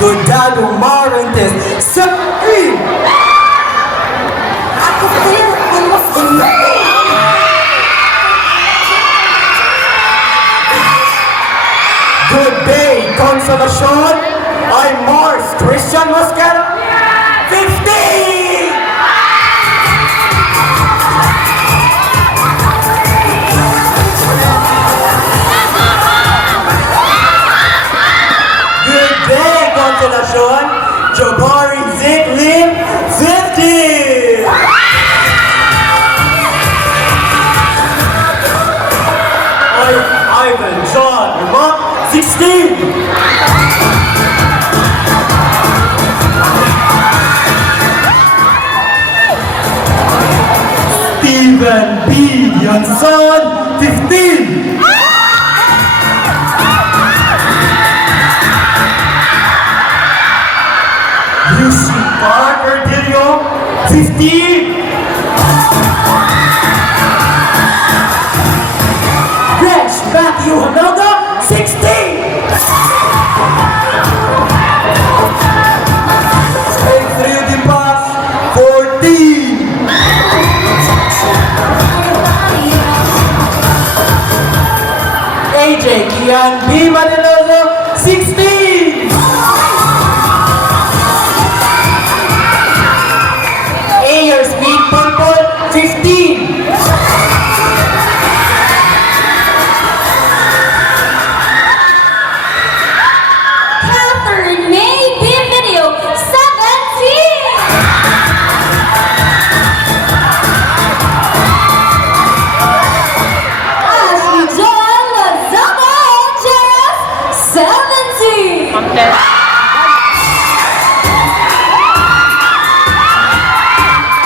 Condado Marantes sa Ako din, almost Good day, Consolacion. I'm Mars Christian Mosquera. 50! Good day, Consolacion. Jabari Zitlim, 50! Ivan John Remote, 16! Stephen B. Yanson, 15! Lucy Parker Dilio, 15! Rex Matthew Hanoga, 16! Adrian Dimas, 14! AJ Kian B. Maniloso, 16! Ayer Speed Purple, 15! Catherine May Bienvenido, 17! Ashley Joel Lazama Jeff, 17!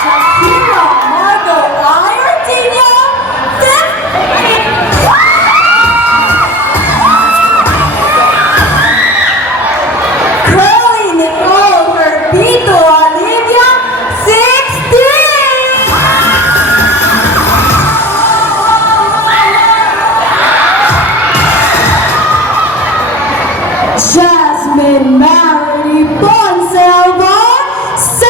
Shakira Margot Ayartino, 15! Curly Nicole Herbito Olivia, 16! Jasmine Marity Bonselva, 17!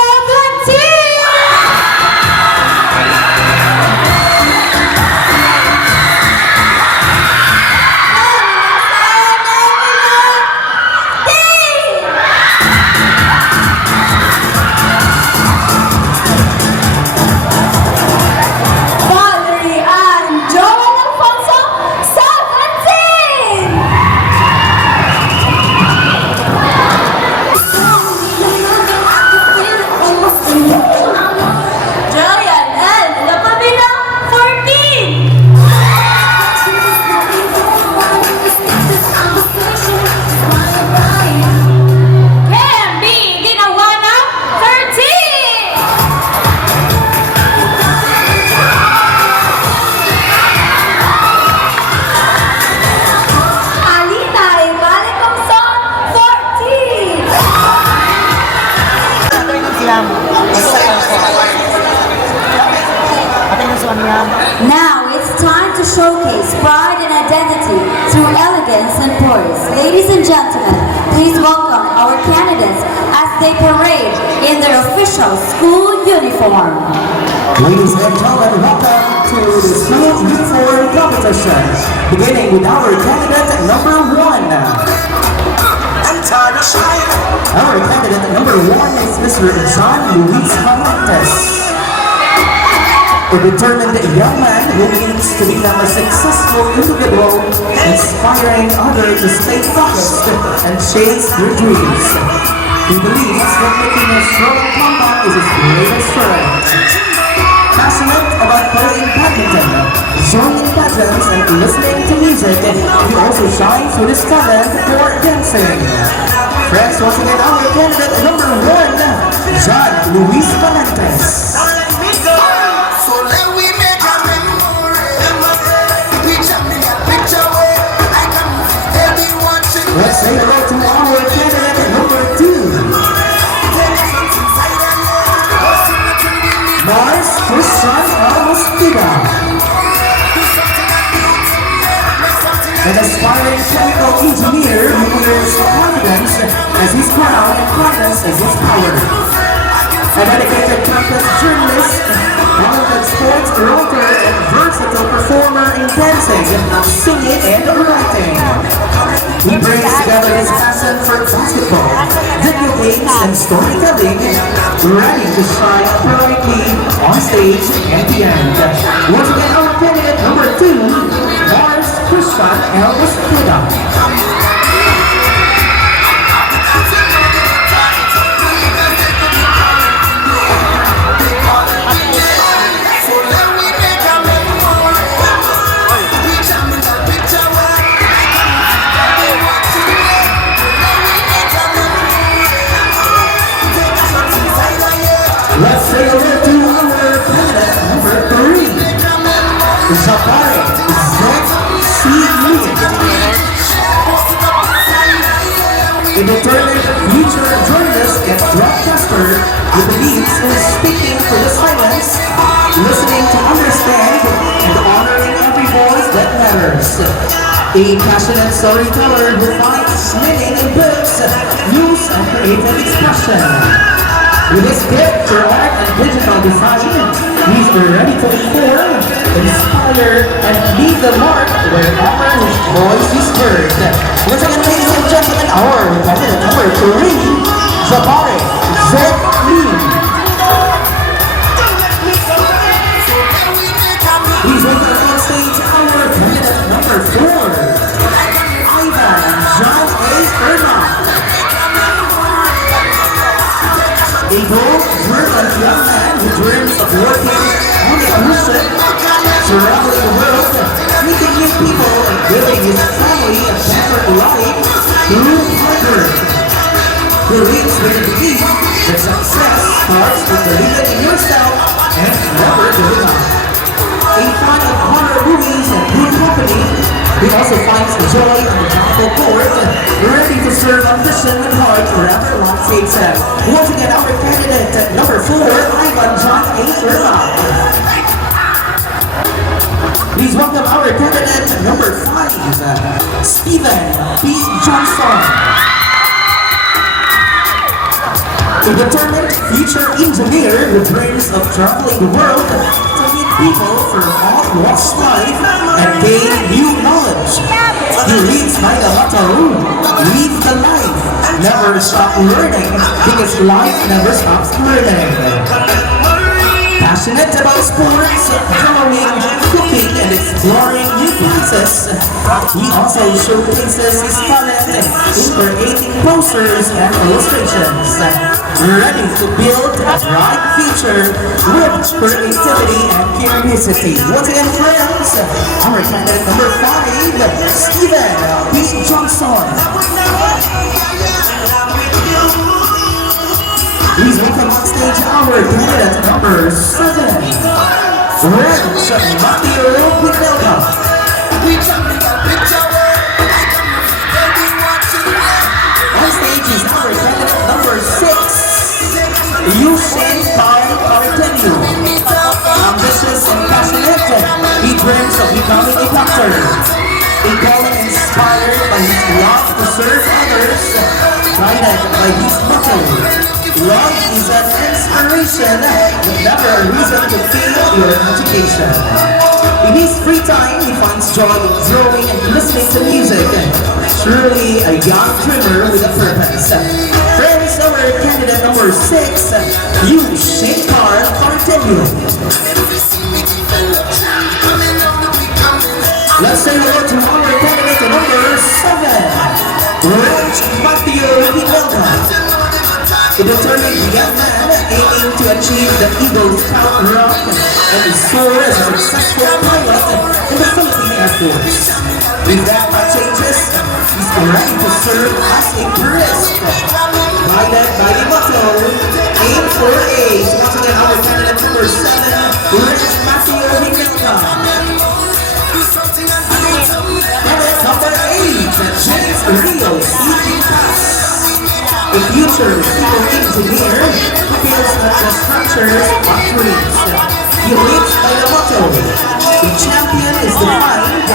Valerie Ann Joel Alfonso, 17! Julian L. Lapamina, 14! Cam B. Dinawana, 13! Alita Imale Comson, 14! Now it's time to showcase pride and identity through elegance and poise. Ladies and gentlemen, please welcome our candidates as they parade in their official school uniform. Ladies and gentlemen, welcome to the school uniform competition. Beginning with our candidate number 1. Our candidate number 1 is Mr. John Luis Marantes. A determined young man who aims to become a successful individual, inspiring others to stay focused and chase their dreams. He believes that making a strong comeback is his greatest strength. Passionate about playing badminton, joining pageants, and listening to music, he also shines with his talent for dancing. Friends, once again, our candidate number 1, John Luis Marantes. Let's say hello to our candidate number 2, Mars Christian Almostida. An aspiring chemical engineer who wears confidence as his crown and kindness as his power. A dedicated campus journalist, talented sports writer, and versatile performer in dancing, singing, and writing. He brings together his passion for basketball, video games, and storytelling, ready to shine brightly on stage and beyond. Once again, our candidate number 2, Mars Christian Elvis Pida. Let's say hello to our candidate number 3, Zapari Z.C. A determined future journalist and broadcaster who believes in speaking to the silence, listening to understand, and honoring every voice that matters. A passionate storyteller who finds meaning in books, news, and creative expression. With his gift for art and digital design, he's ready to inform, inspire, and leave the mark wherever his voice is heard. Once again, ladies and gentlemen, our candidate number 3, Zapari Z.C. Please welcome on stage our candidate number 4, Ivan John A. Irma. A bold-driven young man who dreams of working on the ocean, traveling the world, meeting new people, and building his family a better life through hard work. He lives with the belief that success starts with believing in yourself and never giving up. A fan of horror movies and good company, he also finds joy in the Bible court, ready to serve ambition and heart wherever life takes him. Once again, our candidate number 4, Ivan John A. Irma. Please welcome our candidate number 5, Stephen P. Johnson. A determined future engineer who dreams of traveling the world to meet people from all walks of life and gain new knowledge. He leads by the motto, live the life, never stop learning, because life never stops learning. Passionate about sports, drawing, cooking, and exploring new places, he also showcases his talent in creating posters and illustrations. Ready to build a bright future with creativity and curiosity. Once again, friends, our candidate number 5, Stephen P. Johnson. Please welcome on stage our candidate number 7, Rich Matthew Pinelka. On stage is our candidate number 6, Yushin Pai Artenu. Ambitious and passionate, he dreams of becoming a doctor. A calling inspired by his love to serve others, guided by his motto. Love is an inspiration, but never a reason to fail your education. In his free time, he finds joy in drawing and listening to music. Truly a young dreamer with a purpose. Friends, our candidate number 6, Yushin Pai Artenu. Let's say hello to our candidate number 7, Rich Matthew Pinelka. A determined young man aiming to achieve the Eagle Scout rank and soar as a successful pilot in the Philippine Air Force. With that changes, he's ready to serve as a tourist. Guided by the motto, aim for A. Once again, our candidate number 7, Rich Matthew Pinelka. Candidate number 8, James Rio C. Pass. A future civil engineer who builds the structures of dreams. He lives by the motto, a champion is defined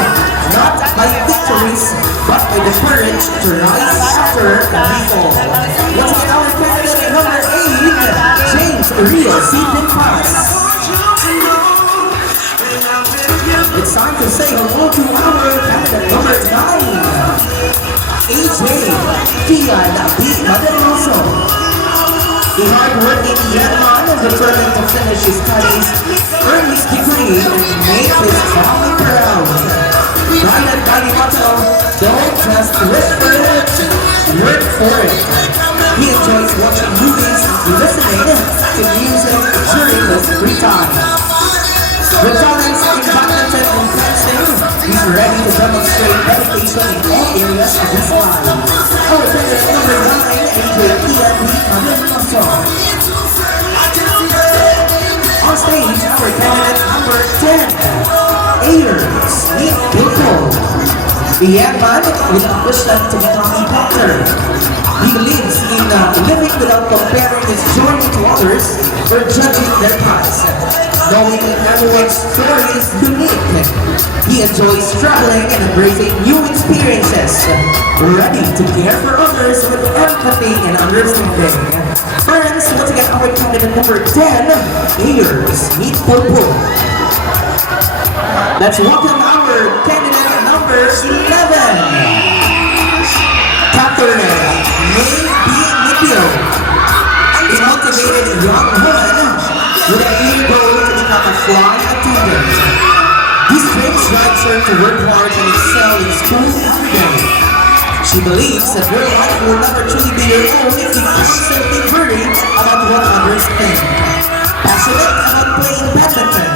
not by victories, but by the courage to rise after the fall. Rio Season Pass. It's time to say hello to our candidate number 9, AJ Kian D. Madaroso. A hard-working young man determined to finish his studies, earn his degree, and make his family proud. Guided by the motto, don't just wish for it, work for it. He enjoys watching movies, listening to music during his free time. With talents in badminton and fencing, he's ready to demonstrate dedication in all areas of his life. Our candidate number 9, AJ Kian D. Madaroso. On stage, our candidate number 10, Ayers Nick Bilko. The young man with a vision to become a doctor. He believes in living without comparing his journey to others or judging their paths. Knowing that everyone's story is unique, he enjoys traveling and embracing new experiences, ready to care for others with empathy and understanding. Friends, once again, our candidate number 10, Ayers Nick Bilko. Let's welcome our candidate number 11, Catherine May B. Nipio. A motivated young woman with a clear goal to become a flight attendant. This dream drives her to work hard and excel in school every day. She believes that her life will never truly be her own if you constantly worry about what others think. Passionate about playing badminton,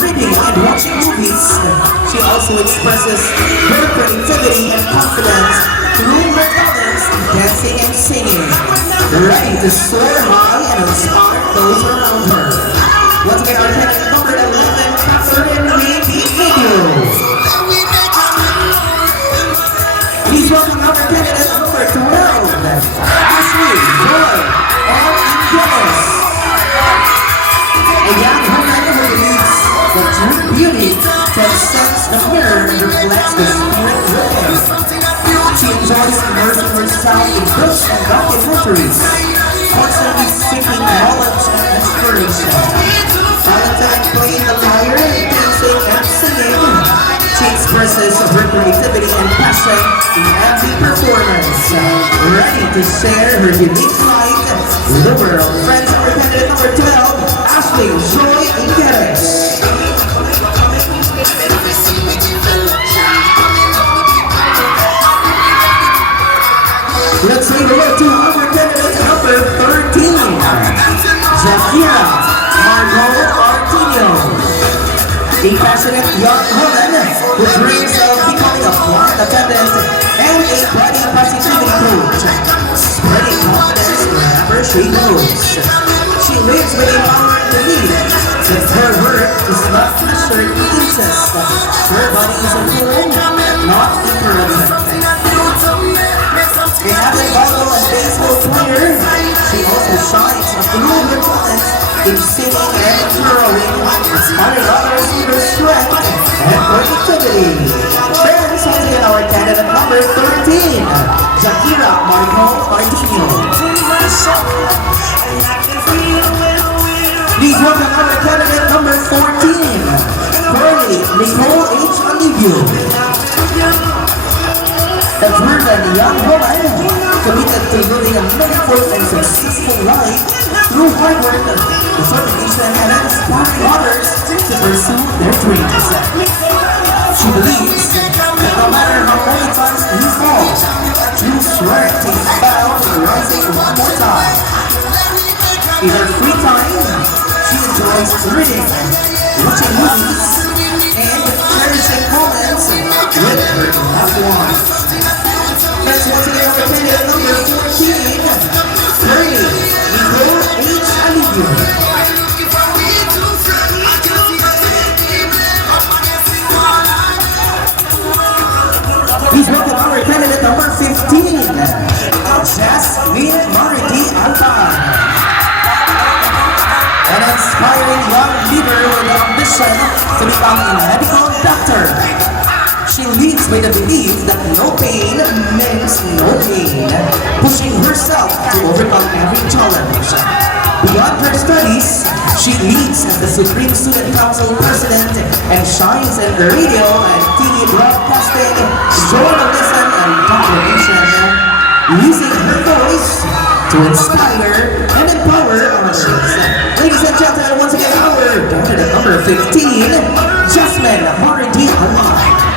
reading and watching movies, she also expresses her creativity and confidence through her talents in dancing and singing, ready to soar high and inspire those around her. Once again, our candidate number 11, Catherine May Video. Please welcome our candidate number 12, Ashley Joy R. Angeles. A young woman who believes that true beauty transcends the mirror and reflects the spirit within. She enjoys immersing herself in books and documentaries, constantly seeking knowledge and inspiration. Talented at playing the lyre, dancing, and singing, she expresses her creativity and passion in every performance, ready to share her unique light with the world. Friends, our candidate number 12, Ashley Joy Angeles. Let's say hello to our candidate number 13, Zakira Margot Artino. A passionate young woman who dreams of becoming a flight attendant and a body positivity coach, spreading confidence wherever she goes. She lives with a power belief that her work is not measured in inches. Her body is a whole, not imperfect. A avid volleyball and baseball player, she also shines through her talents in singing and throwing, inspiring others with her strength and creativity. Friends, once again, our candidate number 13, Zakira Margot Martino. Please welcome our candidate number 14, Pearly Nicole H. Alivio. A driven young woman committed to building a meaningful and successful life through hard work, determination, and inspiring others to pursue their dreams. She believes that no matter how many times you fall, true strength is found rising one more time. In her free time, she enjoys reading, watching movies, and cherishing moments with her loved ones. Let's once again our candidate number 14, Pearly Nicole H. Alivio. Please welcome our candidate number 15, Jasmine Marity Alpan. An inspiring young leader with the ambition to become a medical doctor. She leads with the belief that no pain means no gain, pushing herself to overcome every challenge. Beyond her studies, she leads as the Supreme Student Council President and shines in radio and TV broadcasting, journalism, and documentation, using her voice to inspire and empower others. Ladies and gentlemen, once again, our candidate number 15, Jasmine Mardi Alay.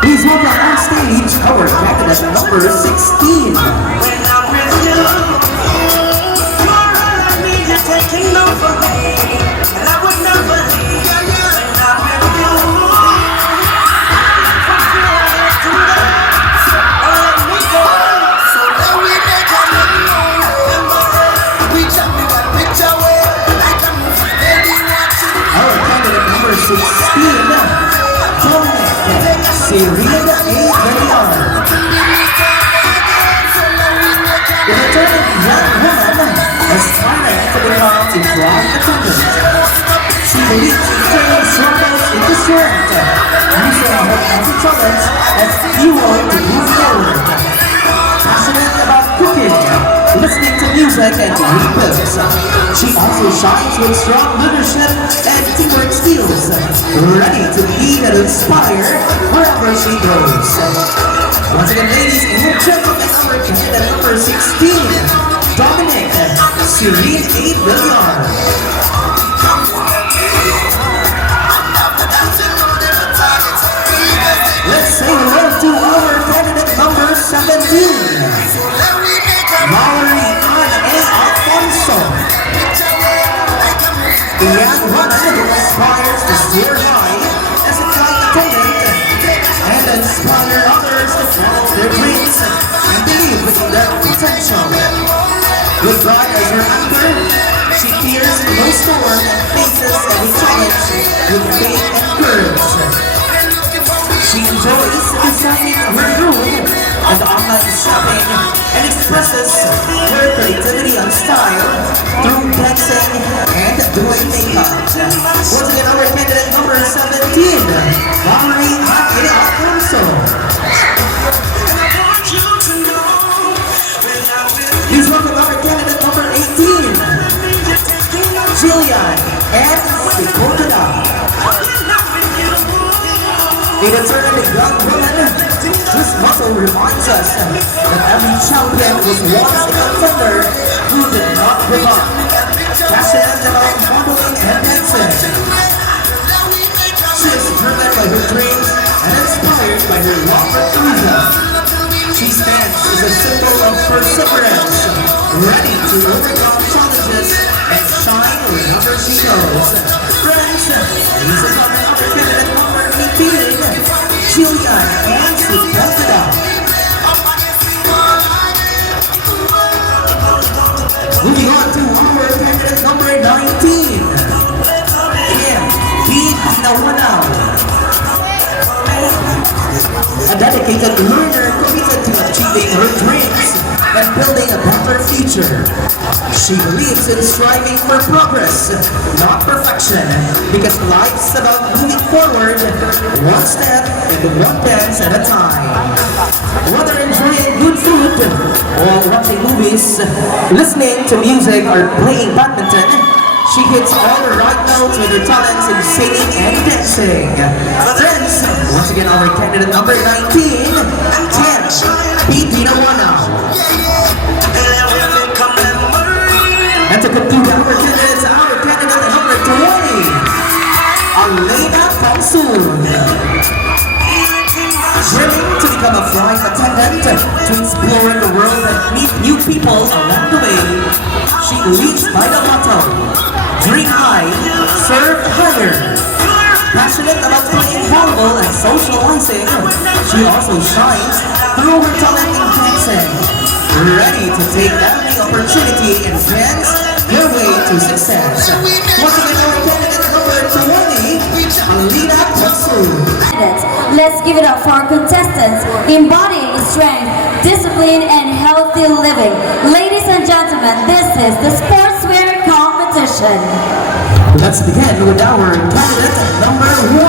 Please welcome on stage our candidate number 16. When I'm with you, you're all I need. You're taking over me, and I would never leave. When I'm with you, let me go. So let me make a reach out me that picture where I can move baby watching. Our candidate number 16, Serena A. Villar. The determined young woman aspiring to become a flight attendant. She believes in turning struggles into strength, using her own talents as fuel to move forward. Passionate about cooking, listening to music, and reading books. She also shines with strong leadership and teamwork skills, ready to lead and inspire wherever she goes. Once again, ladies and gentlemen, our candidate number 16, Dominic Serene A. Villar. Let's say hello to our candidate number 17, Mallory Ann A. Alfonso. The young woman who aspires to steer high as a flight attendant and inspire others to follow their dreams and believe in their potential. With God as her anchor, she fears no storm and faces every challenge with faith and courage. She enjoys designing her room and online shopping and expresses her creativity and style through dancing and doing makeup. Once again, our candidate number 17, Mallory A. Alfonso. Please welcome our candidate number 18, Jillian and Dakota. A determined young woman whose motto reminds us that every champion was once a contender who did not give up. Passionate about modeling and dancing. She is driven by her dreams and inspired by her love for tourism. She stands as a symbol of perseverance, ready to overcome challenges and shine wherever she goes. Friends, please welcome our candidate number 18, Julia and Dakota. Moving on to our candidate number 19, Kim B. Nawanao. A dedicated learner committed to achieving her dreams and building a better future. She believes in striving for progress, not perfection, because life's about moving forward, one step and one dance at a time. Whether enjoying good food, or watching movies, listening to music, or playing badminton, she hits all the right notes with her talents in singing and dancing. Friends, once again, our candidate number 19, Jen B. Dinawana. And to conclude our candidates, our candidate number 20, Elena Consul. Dreaming to become a flight attendant, to explore the world and meet new people along the way, she leads by the motto, dream high, serve higher. Passionate about playing volleyball and socializing, she also shines through her talent in dancing. Ready to take every opportunity and advance your way to success. Once again, our candidate number 20, Alina Consul. Let's give it up for our contestants embodying strength, discipline, and healthy living. Ladies and gentlemen, this is the sportswear competition. competition. Let's begin with our candidate number 1,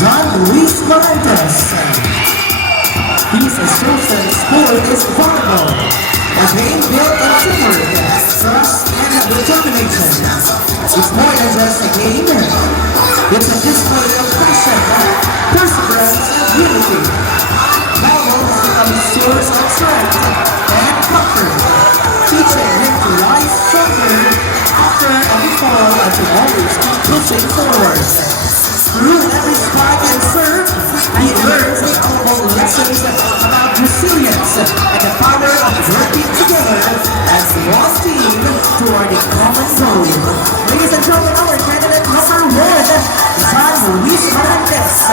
John Luis Marantes. His chosen sport is volleyball, a game built on teamwork, trust, and determination. It's more than just a game. It's a display of passion, perseverance, and unity. Volleyball has become a source of strength and comfort, teaching him to rise stronger after every fall and to always keep pushing forward. Through every strike and serve, he learns valuable lessons about resilience and the power of working together as one team toward a common goal. Ladies and gentlemen, our candidate number 1, John Luis Marantes.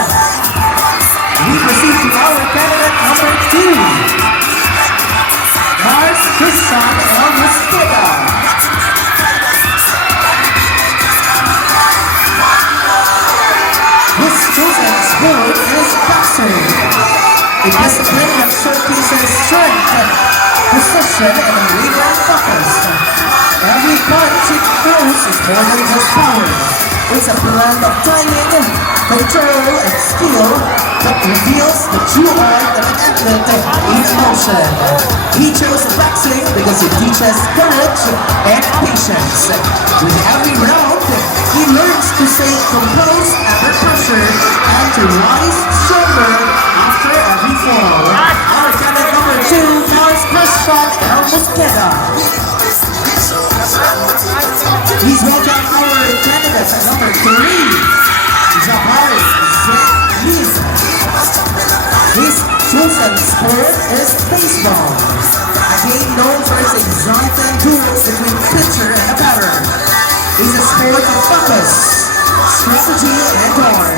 We proceed to our candidate number 2, Mars Christian Mosqueda. His chosen sport is boxing, a discipline that showcases strength, precision, and unwavering focus. Every punch it throws is more than just power. It's a blend of timing, control, and skill that reveals the true art of an athlete in motion. He chose boxing because it teaches courage and patience. With every round, he learns to stay composed under pressure and to rise stronger after every fall. Our candidate number 2, Mars Christian Mosqueda. Please welcome our candidate number 3, Jabari Zek. His chosen sport is baseball, a game known for its exciting duels between pitcher and batter. It's a sport of focus, strategy, and art,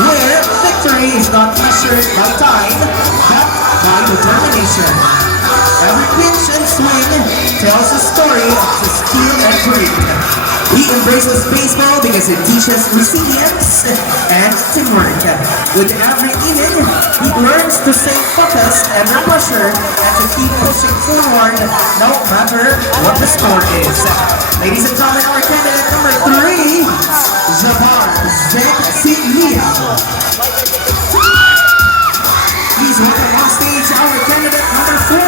where victory is not measured by time, but by determination. Every pitch and swing tells a story of the skill and grit. He embraces baseball because it teaches resilience and teamwork. With every inning, he learns to stay focused under pressure and to keep pushing forward no matter what the score is. Ladies and gentlemen, our candidate number 3, Jabar Zek. Please welcome on stage our candidate number 4,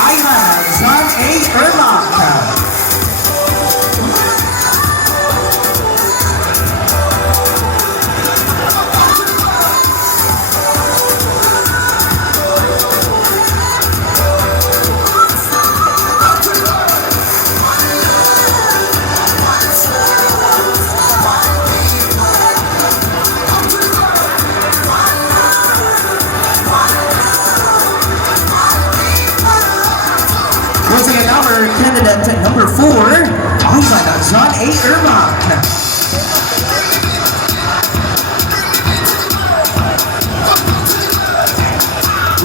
Ayman John A. Erlach. Once again, our candidate number 4, Ayman John A. Erlach.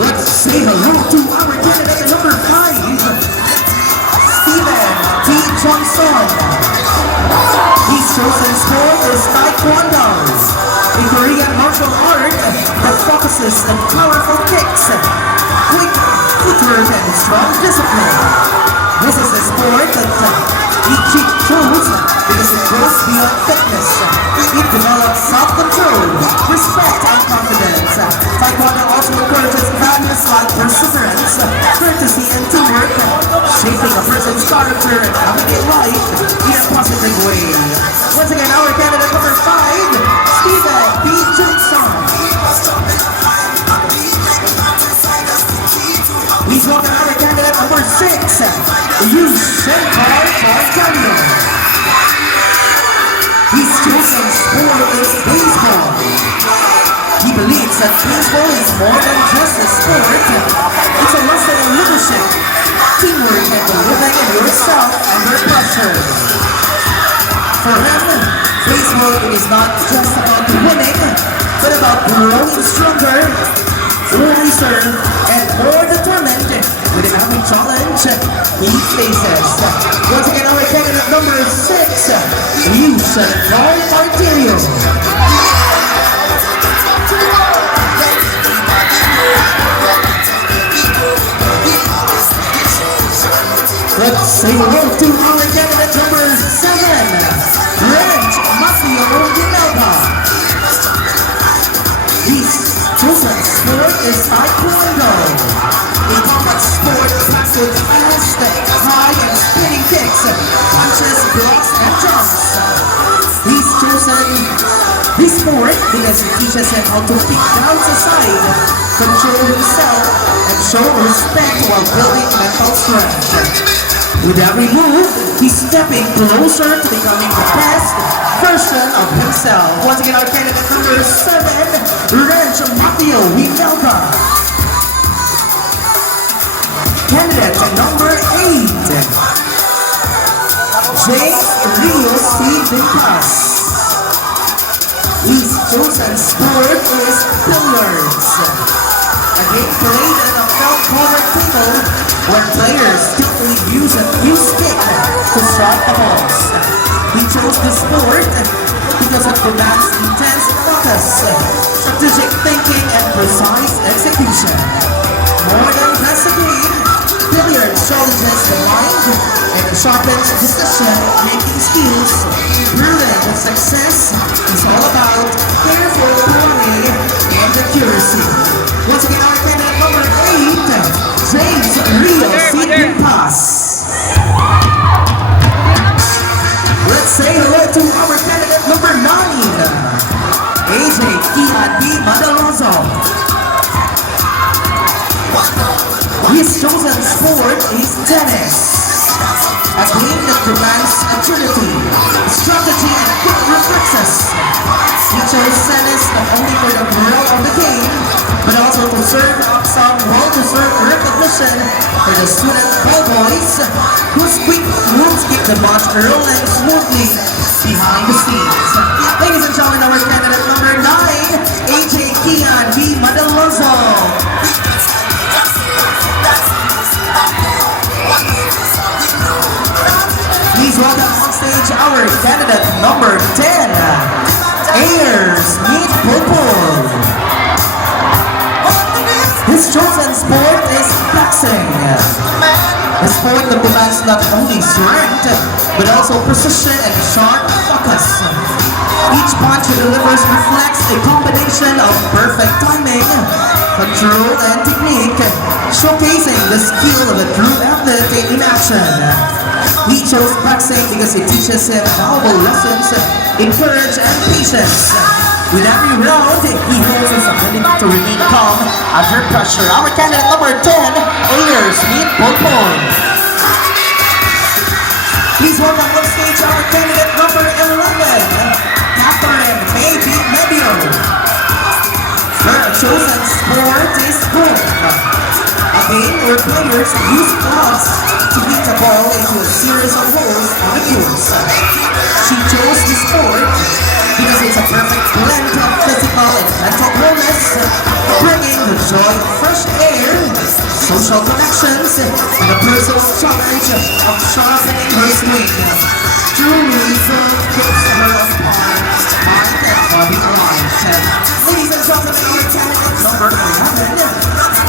Let's say hello to our candidate number 5, Steven T. Johnson. His chosen sport is Taekwondo, a Korean martial art that focuses on powerful kicks, quick footwork, and strong discipline. This is a sport that he chose because it goes beyond fitness. It develops self-control, respect, and confidence. Taekwondo also encourages values like perseverance, courtesy, and teamwork, shaping a person's character and navigate life in a positive way. Once again, our candidate number 5, Steven B. Johnson. Please welcome our candidate number 6, Shankar Charjani. His chosen sport is baseball. He believes that baseball is more than just a sport. It's a lesson in leadership, teamwork, and believing in yourself under pressure. For him, baseball is not just about winning, but about growing stronger, wiser, and more determined with every challenge he faces. Once again, our candidate number 6, Paul Martirio. Let's say hello to our candidate punches, blocks, and jumps. He's chosen this sport because it teaches him how to pick down aside, control himself, and show respect while building mental strength. With every move, he's stepping closer to becoming the best version of himself. Once again, our candidate number 7, Renj Mateo Winelga. Candidate number 8, James Rio C. Vincas. His chosen sport is billiards. A game played in a felt-covered table where players typically use a few stick to strike the balls. He chose this sport because it demands intense focus, strategic thinking, and precise execution. More than just a game, billiards challenges the mind and sharpens decision-making skills. Brilliant success is all about careful planning and accuracy. Once again, our candidate number 8, James Rio Seating Pass. Let's say hello to our candidate number 9, AJ Kiadi Madalozo. His chosen sport is tennis, a game that demands agility, strategy, and quick reflexes. He chose tennis not only for the thrill of the game, but also to serve up some well-deserved recognition for the student ballboys whose quick moves keep the match rolling smoothly behind the scenes. Ladies and gentlemen, our candidate number 9, AJ Kian B. Madalozo. Please welcome on stage our candidate number 10, Ayers Meet Popol. His chosen sport is boxing, a sport that demands not only strength, but also precision and sharp focus. Each punch he delivers reflects a combination of perfect timing, control, and technique, showcasing the skill of a true athlete in action. He chose boxing because it teaches him valuable lessons in courage and patience. With every round, he holds his ability to remain calm under pressure. Our candidate number 10, Ayers Meet Popol. Please welcome on stage our candidate number 11, Catherine Maybe Medio. Her chosen sport is golf, a game where players use clubs to hit a ball into a series of holes on the course. She chose the sport because it's a perfect blend of physical and mental wellness, bringing the joy of fresh air, social connections, and the personal challenge of sharpening her swing. Truly, it gives her a mind and body alive. Ladies and gentlemen, our candidate number 11,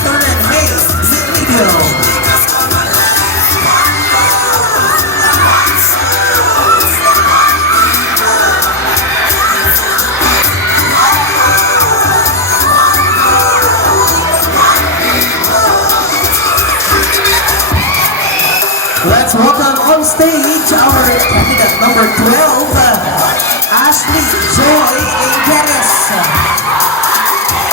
Catherine May Video. Let's welcome on stage our candidate number 12, Ashley Joy Ingeres.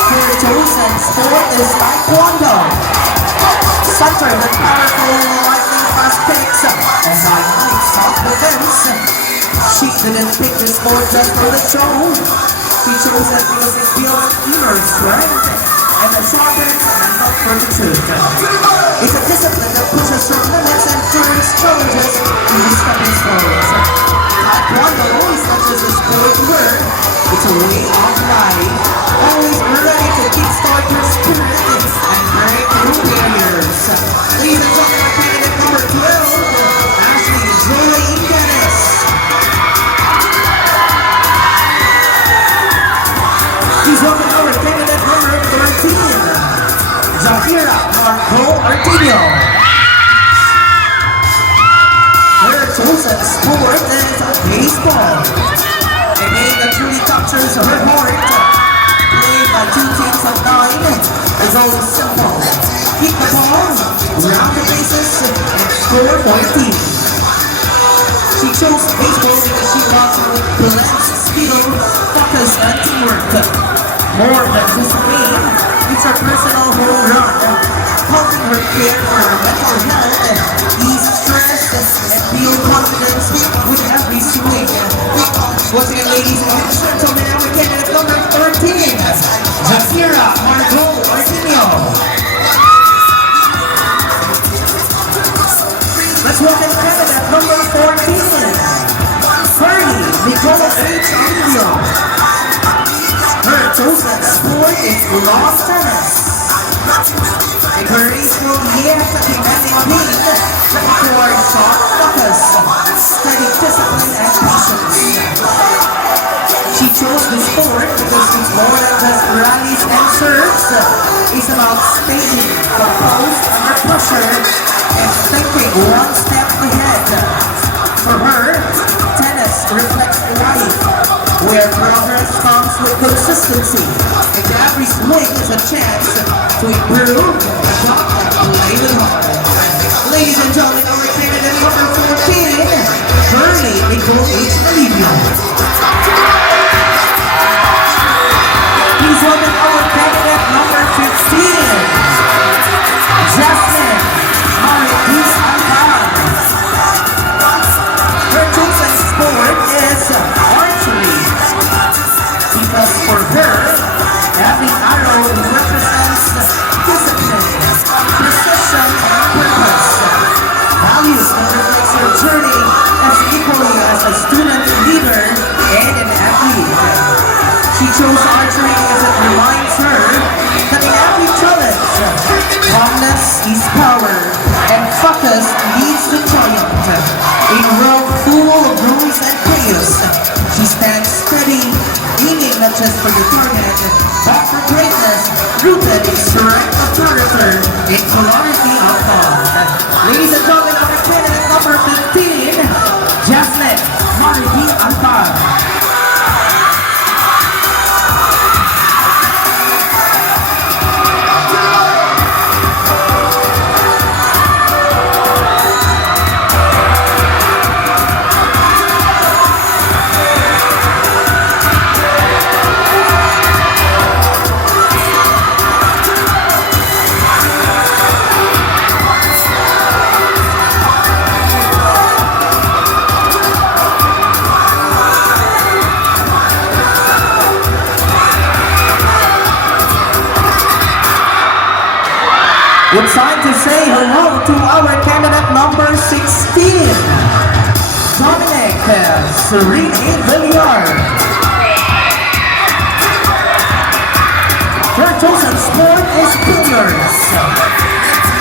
Her chosen sport is Taekwondo, centered in powerful lightning fast kicks and dynamic self-defense. She didn't pick this sport just for the show. She chose it because it builds inner strength and a sharpened mental fortitude. It's a discipline that pushes your limits and turns challenges into stepping stones. Taekwondo is not just a sport word, it's a way of life. Always ready to kickstart your spirit and break through barriers. Ladies and gentlemen, our candidate number 12, Ashley Joy Ingeres. Please welcome our candidate number 13, Zafira Marco Artino. Her chosen sport is baseball, a game that truly captures her heart. Played by 2 teams of 9, is always simple. Kick the ball, round the bases, and score for the team. because she wants to blend skill, focus, and teamwork. More than just a game, it's her personal home run, helping her care for her mental health, ease stress, and feel confidence with every swing. Once again, ladies and gentlemen, our candidate number 13, Jasira Margot Arsenio. Let's welcome candidate number 14, Fernie Nicole H. Emilio. Her chosen sport is lawn tennis. A graceful yet demanding being requires sharp focus, steady discipline, and patience. She chose the sport because it's more than just rallies and serves. It's about staying composed under pressure and thinking one step ahead. For her, tennis reflects life, where progress comes with consistency, and every swing is a chance to improve, adopt, and play with heart. Ladies and gentlemen, our candidate number 14, Fernie Nicole H. Emilio. Please welcome our candidate number 15, Jasmine Maritis Alvar. Her chosen sport is archery, because for her, every arrow represents discipline, precision, and purpose. Values that reflects her journey as equally as a student, leader, and an athlete. She chose archery because it reminds her that in every challenge, calmness is power, and focus leads to triumph. In a world full of rules and chaos, she stands steady, aiming not just for the target, but for greatness, rooted in strength of character and clarity of thought. Ladies and gentlemen, our candidate number 15, Jasmine Maritis Alvar. It's time to say hello to our candidate number 16, Dominic Serene Villar. Her chosen sport is billiards,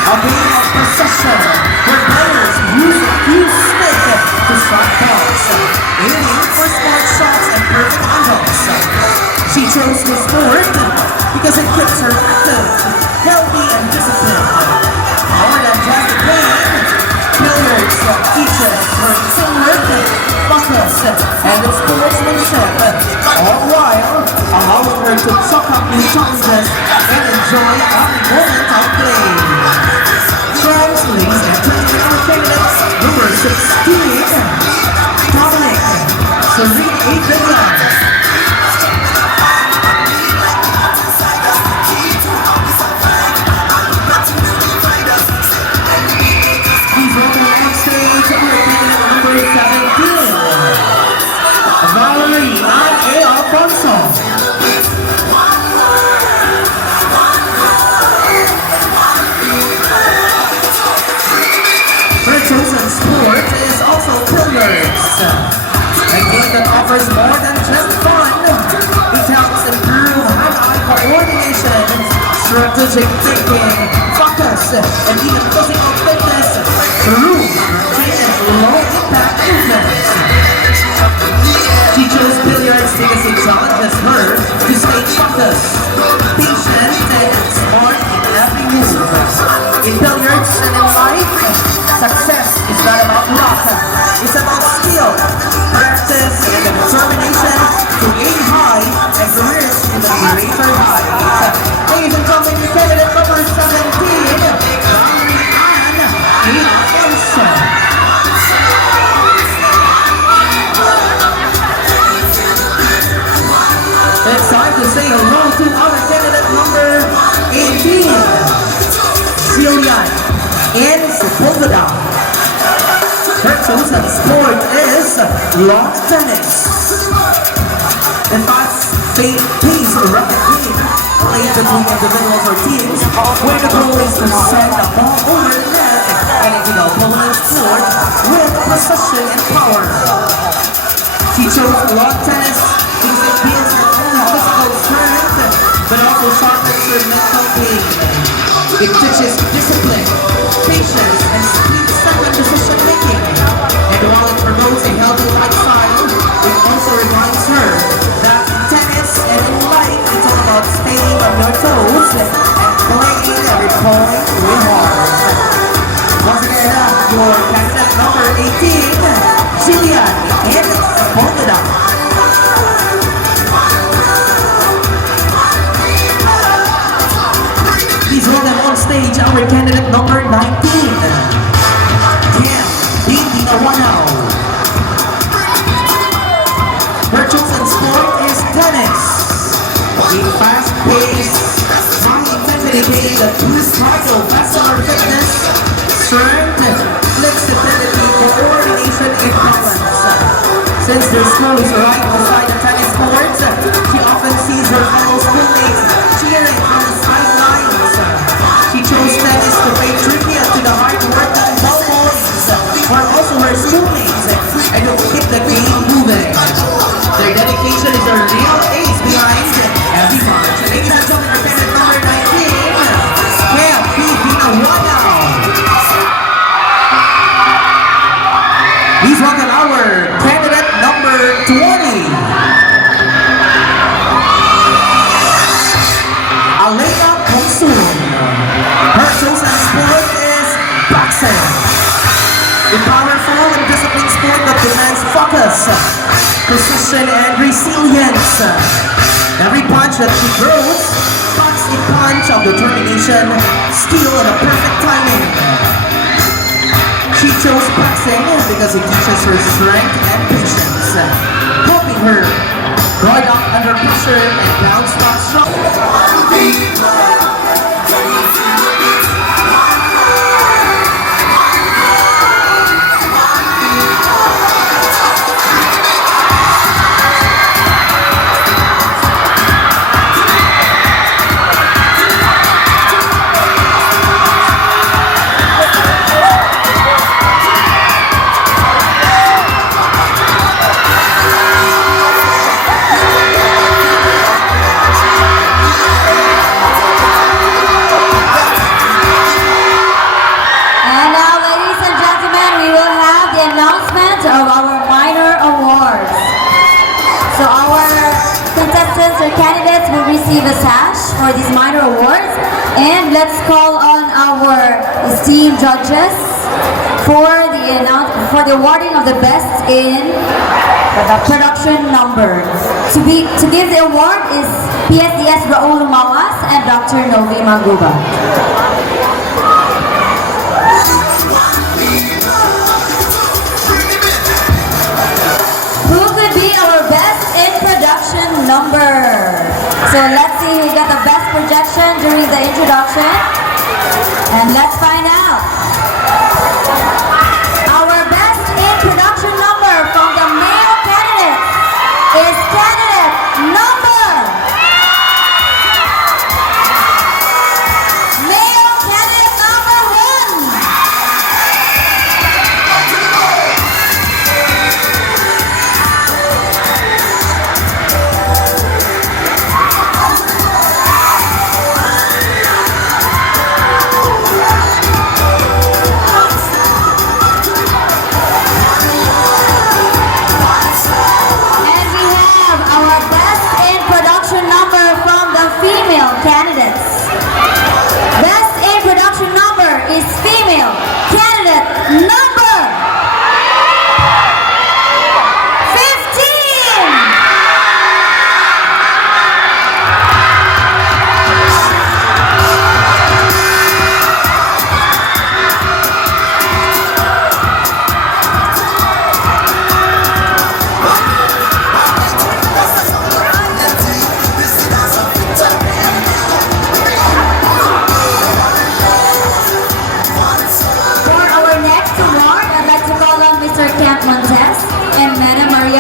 a game of precision where players use a huge stick to strike balls, aiming for smart shots and perfect angles. She chose the sport because it keeps her active, healthy, and disciplined. More than just a game, billiards teaches her teamwork, focus, and sportsmanship, all while allowing her to soak up new challenges and enjoy every moment of play. Friends, ladies and gentlemen, our candidate number 16, Dominic Serene Villar. Her chosen sport is also billiards, a game that offers more than just fun. It helps improve hand-eye coordination, strategic thinking, focus, and even physical fitness through routine and low-impact movements. She chose billiards because it challenges her to stay focused, patient, and smart in every move. In billiards and in life, success is not about luck. It's about skill, practice, and the determination to aim high and reach to the greater heights. Ladies and gentlemen, candidate number 17, Valerie to our candidate number 18, Jillian in Sepulveda. Her chosen sport is lawn tennis. In fast-paced racket game played between individuals or teams, where the goal is to send the ball over the net and into the opponent's court with precision and power. She chose lawn tennis because it builds her own physical strength, but also sharpens her mental game. It teaches discipline, patience, and split-second decision making. And while it promotes a healthy lifestyle, it also reminds her that tennis and in life it's all about staying on your toes and playing every point with heart. Once again, your candidate number 18, Jillian in Sepulveda. Please welcome on stage our candidate number 19, Cam Dinawanaw. Her chosen sport is tennis. A fast-paced, high-intensity game that boosts cardiovascular fitness, strength, flexibility, coordination, and balance. Since their school is right beside the tennis courts, she often sees her fellow schoolmates cheering from the sidelines. She chose tennis to pay tribute to the hard-working ball boys, who are also her schoolmates, and who keep the game moving. Their dedication is a real ace behind every march. Ladies and gentlemen, our candidate number 19, Cam Dinawanaw. Please welcome our candidate number 20, Alea Consul. Her chosen sport is boxing. A powerful and disciplined sport that demands focus, precision, and resilience. Every punch that she throws packs a punch of determination, skill, and a perfect timing. She chose boxing because it teaches her strength and patience, helping her guard up under pressure and bounce back strong. And now, ladies and gentlemen, we will have the announcement of our minor awards. So our contestants or candidates will receive a sash for these minor awards. And let's call on our esteemed judges for the awarding of the best in production number. To give the award is PSDS Raul Mawas and Dr. Novi Maguba. Who could be our best in production number? So let's see who got the best projection during the introduction. And let's find out. Our best in production number from the male candidate is candidate number. Male candidate number 1.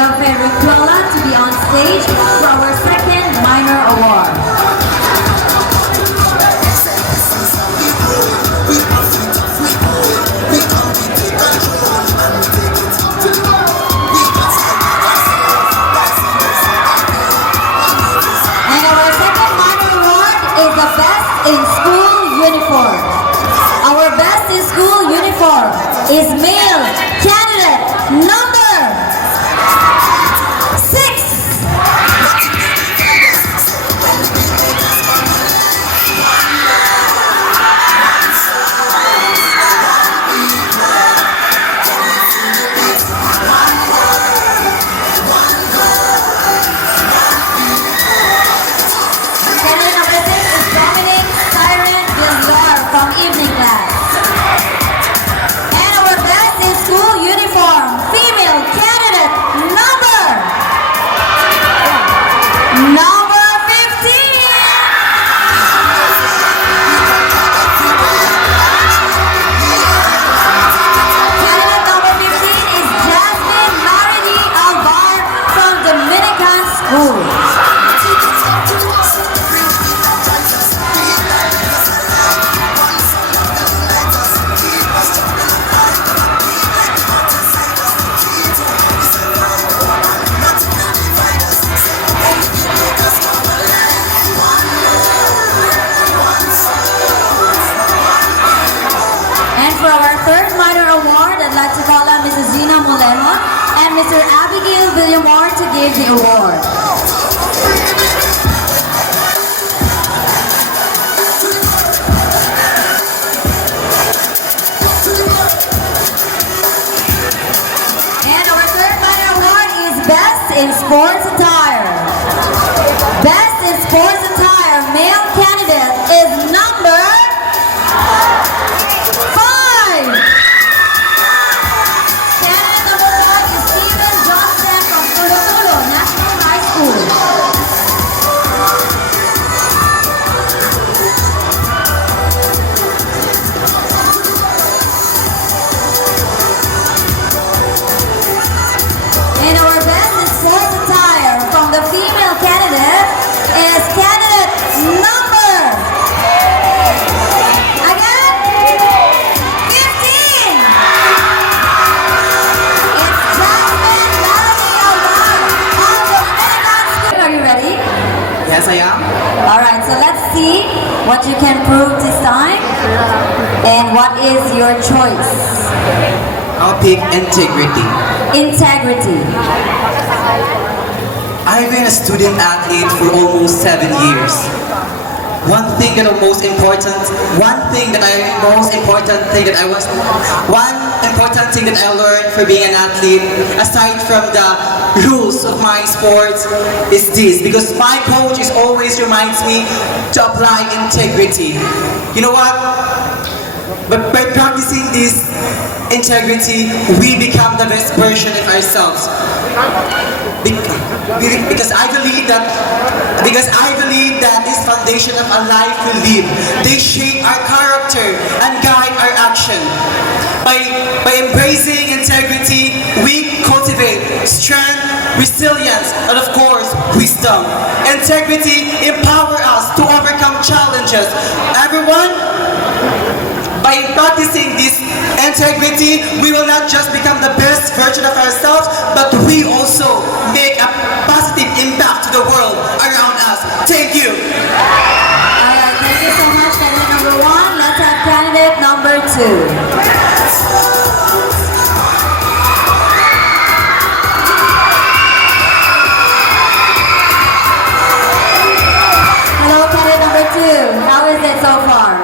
DepEd to be on stage for our second minor award. And our second minor award is the Best in School Uniform. Our Best in School Uniform is male candidate number 6. Candidate number 6 is Dominic Siren Villar from evening class. And our Best in School Uniform female candidate number 15. Candidate number 15 is Jasmine Maridi Alvar from Dominican School. And for our third minor award, I'd like to call on Mrs. Zina Molejo and Mr. Abigail Villamor to give the award. And our third minor award is Best in Sports Attire. Best in Sports Attire male candidate is number 5. Candidate number 5 is Steven Johnson from Tulo National High School. And our Best in Sports Attire from the female candidate is candidate number again 15. It's Jasmine Melanie Alvar of the Dominican School. Are you ready? Yes, I am. All right, so let's see what you can prove this time and what is your choice. I'll pick integrity. Integrity. I've been a student athlete for almost 7 years. One important thing that I learned for being an athlete, aside from the rules of my sports, is this. Because my coach always reminds me to apply integrity. You know what? But by practicing this integrity, we become the best version of ourselves. Because I believe that this foundation of a life we live, they shape our character and guide our action. By embracing integrity, we cultivate strength, resilience, and of course, wisdom. Integrity empowers us to overcome challenges. Everyone, by practicing this integrity, we will not just become the best version of ourselves, but we also make a positive impact to the world around us. Thank you. Alright, thank you so much, candidate number 1. Let's have candidate number 2. Hello, candidate number 2. How is it so far?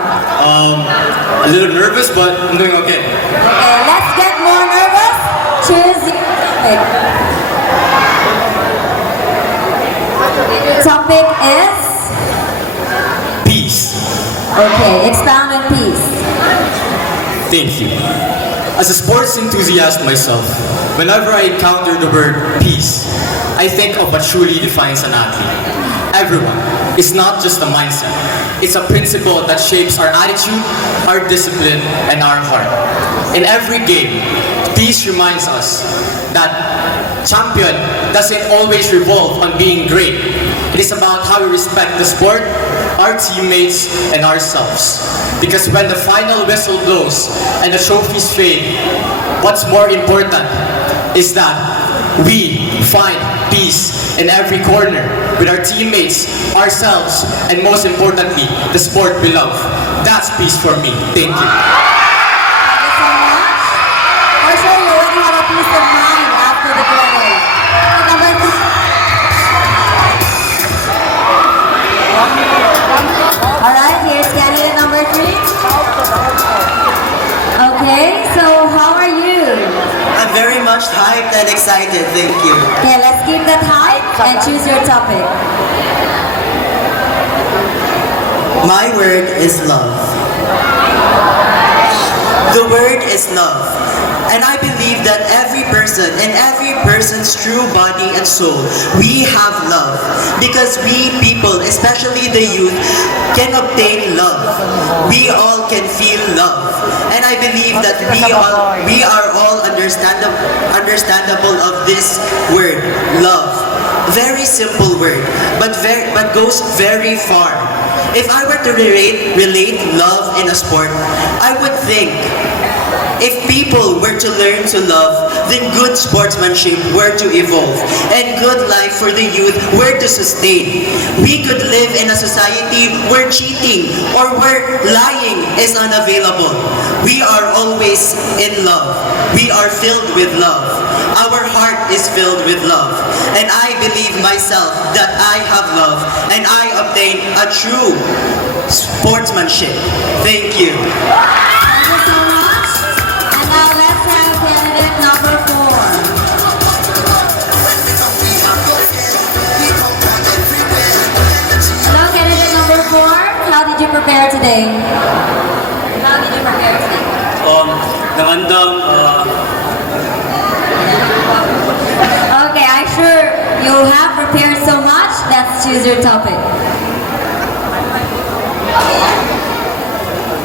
A little nervous, but I'm doing okay. Okay, let's get more nervous. Choose the topic is? Peace. Okay, expound on peace. Thank you. As a sports enthusiast myself, whenever I encounter the word peace, I think of what truly defines an athlete. Everyone. It's not just a mindset. It's a principle that shapes our attitude, our discipline, and our heart. In every game, peace reminds us that champion doesn't always revolve on being great. It is about how we respect the sport, our teammates, and ourselves. Because when the final whistle blows and the trophies fade, what's more important is that we find peace in every corner with our teammates, ourselves, and most importantly, the sport we love. That's peace for me. Thank you. Thank you so much. For sure, you already have a peace of mind after the parade. Alright, here's candidate number 3. Okay, so how are you? I'm very much hyped and excited, thank you. Okay, let's keep that hype and choose your topic. My word is love. The word is love. And I believe that every person, in every person's true body and soul, we have love. Because we people, especially the youth, can obtain love. We all can feel love. And I believe that we are all understandable of this word, love. Very simple word, but goes very far. If I were to relate love in a sport, I would think if people were to learn to love, then good sportsmanship were to evolve, and good life for the youth were to sustain. We could live in a society where cheating or where lying is unavailable. We are always in love. We are filled with love. Our heart is filled with love. And I believe myself that I have love and I obtain a true sportsmanship. Thank you. Thank you so much. And now let's have candidate number 4. Hello, candidate number 4. How did you prepare today? How did you prepare today? Nangandang Okay, I'm sure you have prepared so much. Let's choose your topic.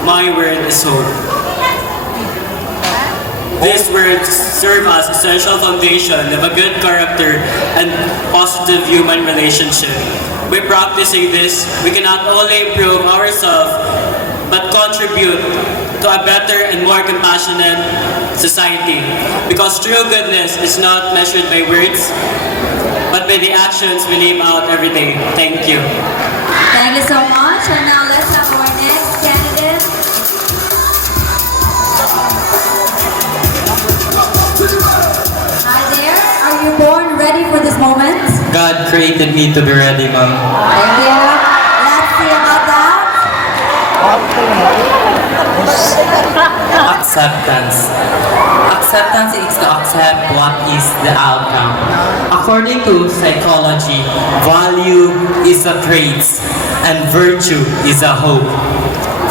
my word is hope. These words serve as essential foundation of a good character and positive human relationship. By practicing this, we can not only improve ourselves, but contribute to a better and more compassionate society. Because true goodness is not measured by words, but by the actions we live out every day. Thank you. Thank you so much. And now let's have our next candidate. Hi there. Are you born ready for this moment? God created me to be ready, ma'am. Thank you. Let's see about that. Acceptance. Acceptance is to accept what is the outcome. According to psychology, value is a trait and virtue is a hope.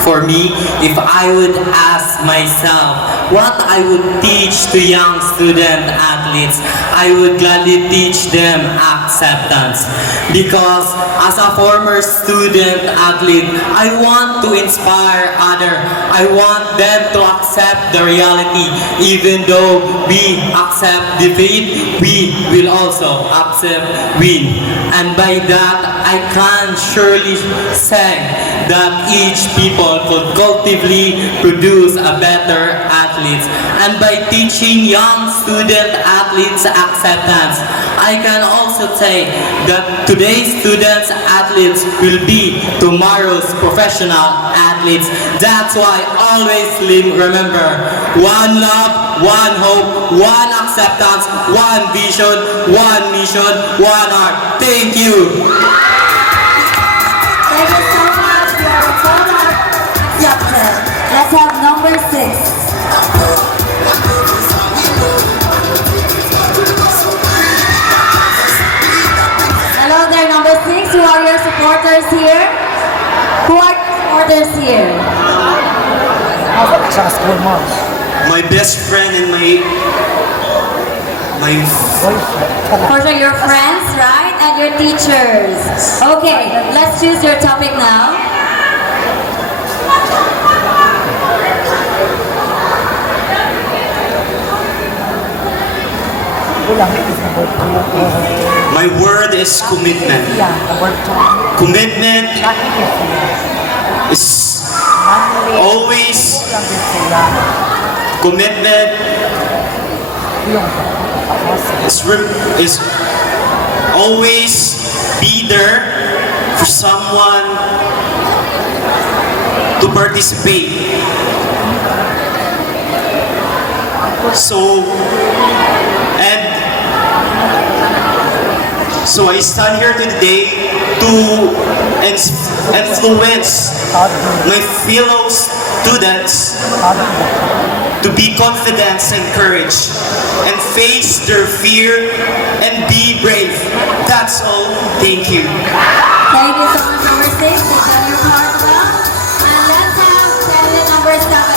For me, if I would ask myself what I would teach to young student athletes, I would gladly teach them acceptance. Because as a former student athlete, I want to inspire others. I want them to accept the reality. Even though we accept defeat, we will also accept win. And by that, I can surely say that each people could cultively produce a better athletes. And by teaching young student athletes acceptance, I can also say that today's students athletes will be tomorrow's professional athletes. That's why always remember, one love, one hope, one acceptance, one vision, one mission, one heart. Thank you. Thank you so much. You are a total accepted. Let's have number 6. Hello there, number 6. Who are your supporters here? Who are your supporters here? My best friend and For sure, your friends, right? And your teachers. Okay, let's choose your topic now. My word is commitment. Commitment is always commitment is always be there for someone to participate. So I stand here today to influence my fellow students to be confident and courage and face their fear and be brave. That's all. Thank you. Thank you so much, number 6. You've done your part well. And let's have candidate number 7.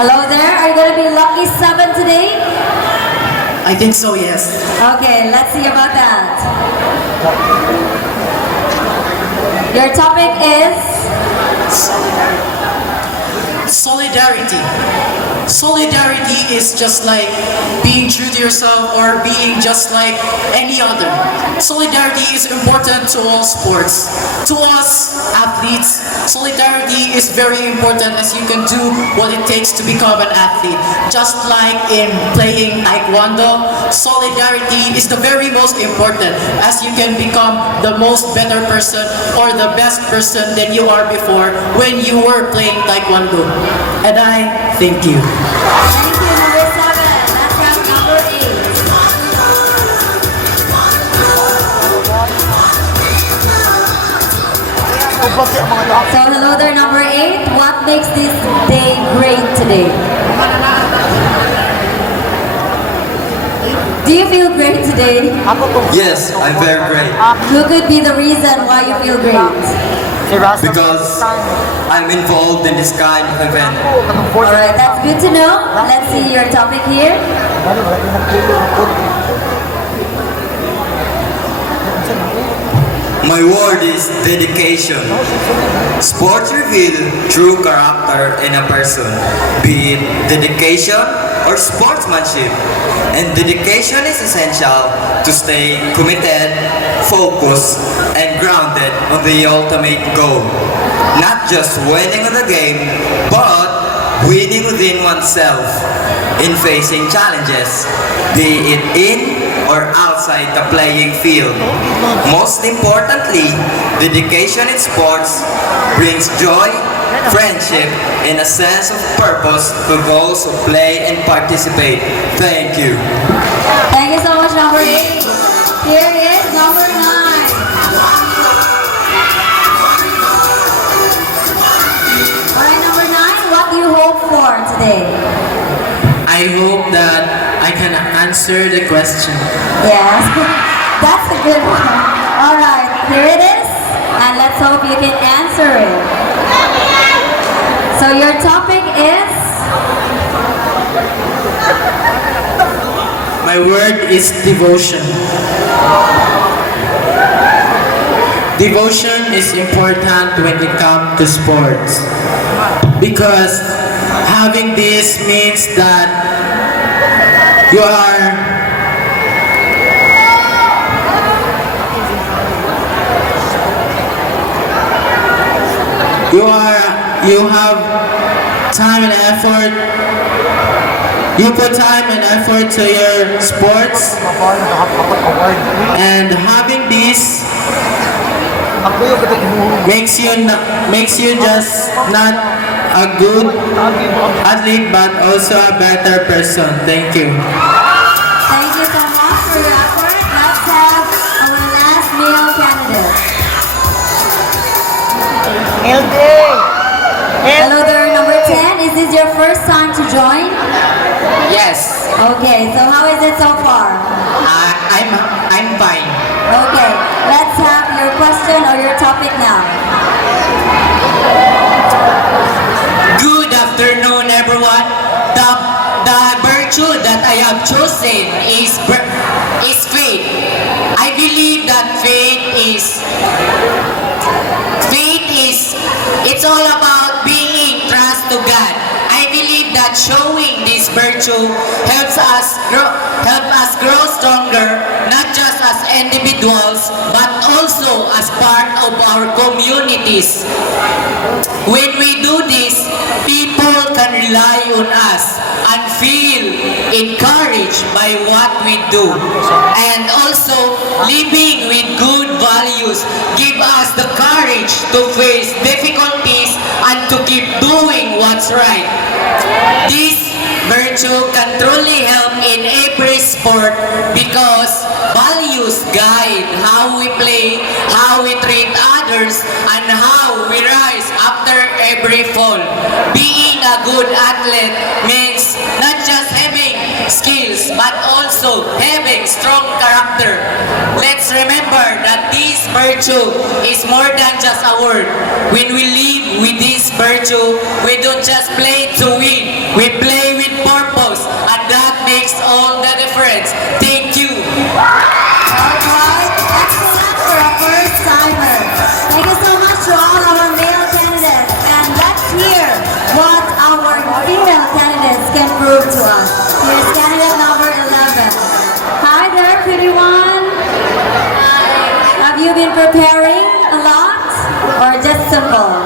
Hello there. Are you going to be lucky 7 today? I think so, yes. Okay, let's see about that. Your topic is Solidarity. Solidarity is just like being true to yourself or being just like any other. Solidarity is important to all sports. To us athletes, solidarity is very important as you can do what it takes to become an athlete. Just like in playing taekwondo, solidarity is the very most important as you can become the most better person or the best person than you are before when you were playing taekwondo. And I thank you. Thank you, number 7. Let's have number 8. So hello there, number 8. What makes this day great today? Do you feel great today? Yes, I'm very great Who could be the reason why you feel great? because I'm involved in this kind of event. Alright, that's good to know. Let's see your topic here. My word is dedication. Sports reveal true character in a person, be it dedication or sportsmanship. And dedication is essential to stay committed, focused, and grounded on the ultimate goal. Not just winning the game, but winning within oneself in facing challenges, be it in or outside the playing field. Most importantly, dedication in sports brings joy, friendship, and a sense of purpose to those who play and participate. Thank you. Thank you so much, number 8. Here is number 9. Alright, number 9, what do you hope for today? I hope that I can answer the question. Yes, that's a good one. Alright, here it is. And let's hope you can answer it. So your topic is? My word is devotion. Devotion is important when it comes to sports because having this means that you have time and effort. You put time and effort to your sports, and having this makes you just not a good athlete but also a better person. Thank you. Thank you so much for your effort. Let's have our last male candidate. Hello there, number 10. Is this your first time to join? Yes, Okay, so how is it so far? I'm fine. Okay, let's have your question or your topic now. Good afternoon, everyone. The virtue that I have chosen is faith. I believe that it's all about being trust to God. I believe that showing this virtue help us grow stronger, not just as individuals, but also as part of our communities. When we do this, people can rely on us and feel encouraged by what we do. And also, living with good values give us the courage to face difficulties and to keep doing what's right. This virtue can truly help in every sport because values guide how we play, how we treat others, and how we rise after every fall. Being a good athlete means not just having skills but also having strong character. Let's remember that this virtue is more than just a word. When we live with this virtue, we don't just play to win, we play with purpose, and that makes all the difference. Thank you. Alright, excellent for a first timer. Thank you so much to all our male candidates. And let's hear what our female candidates can prove to us. Here's candidate number 11. Hi there, pretty one. Have you been preparing a lot or just simple?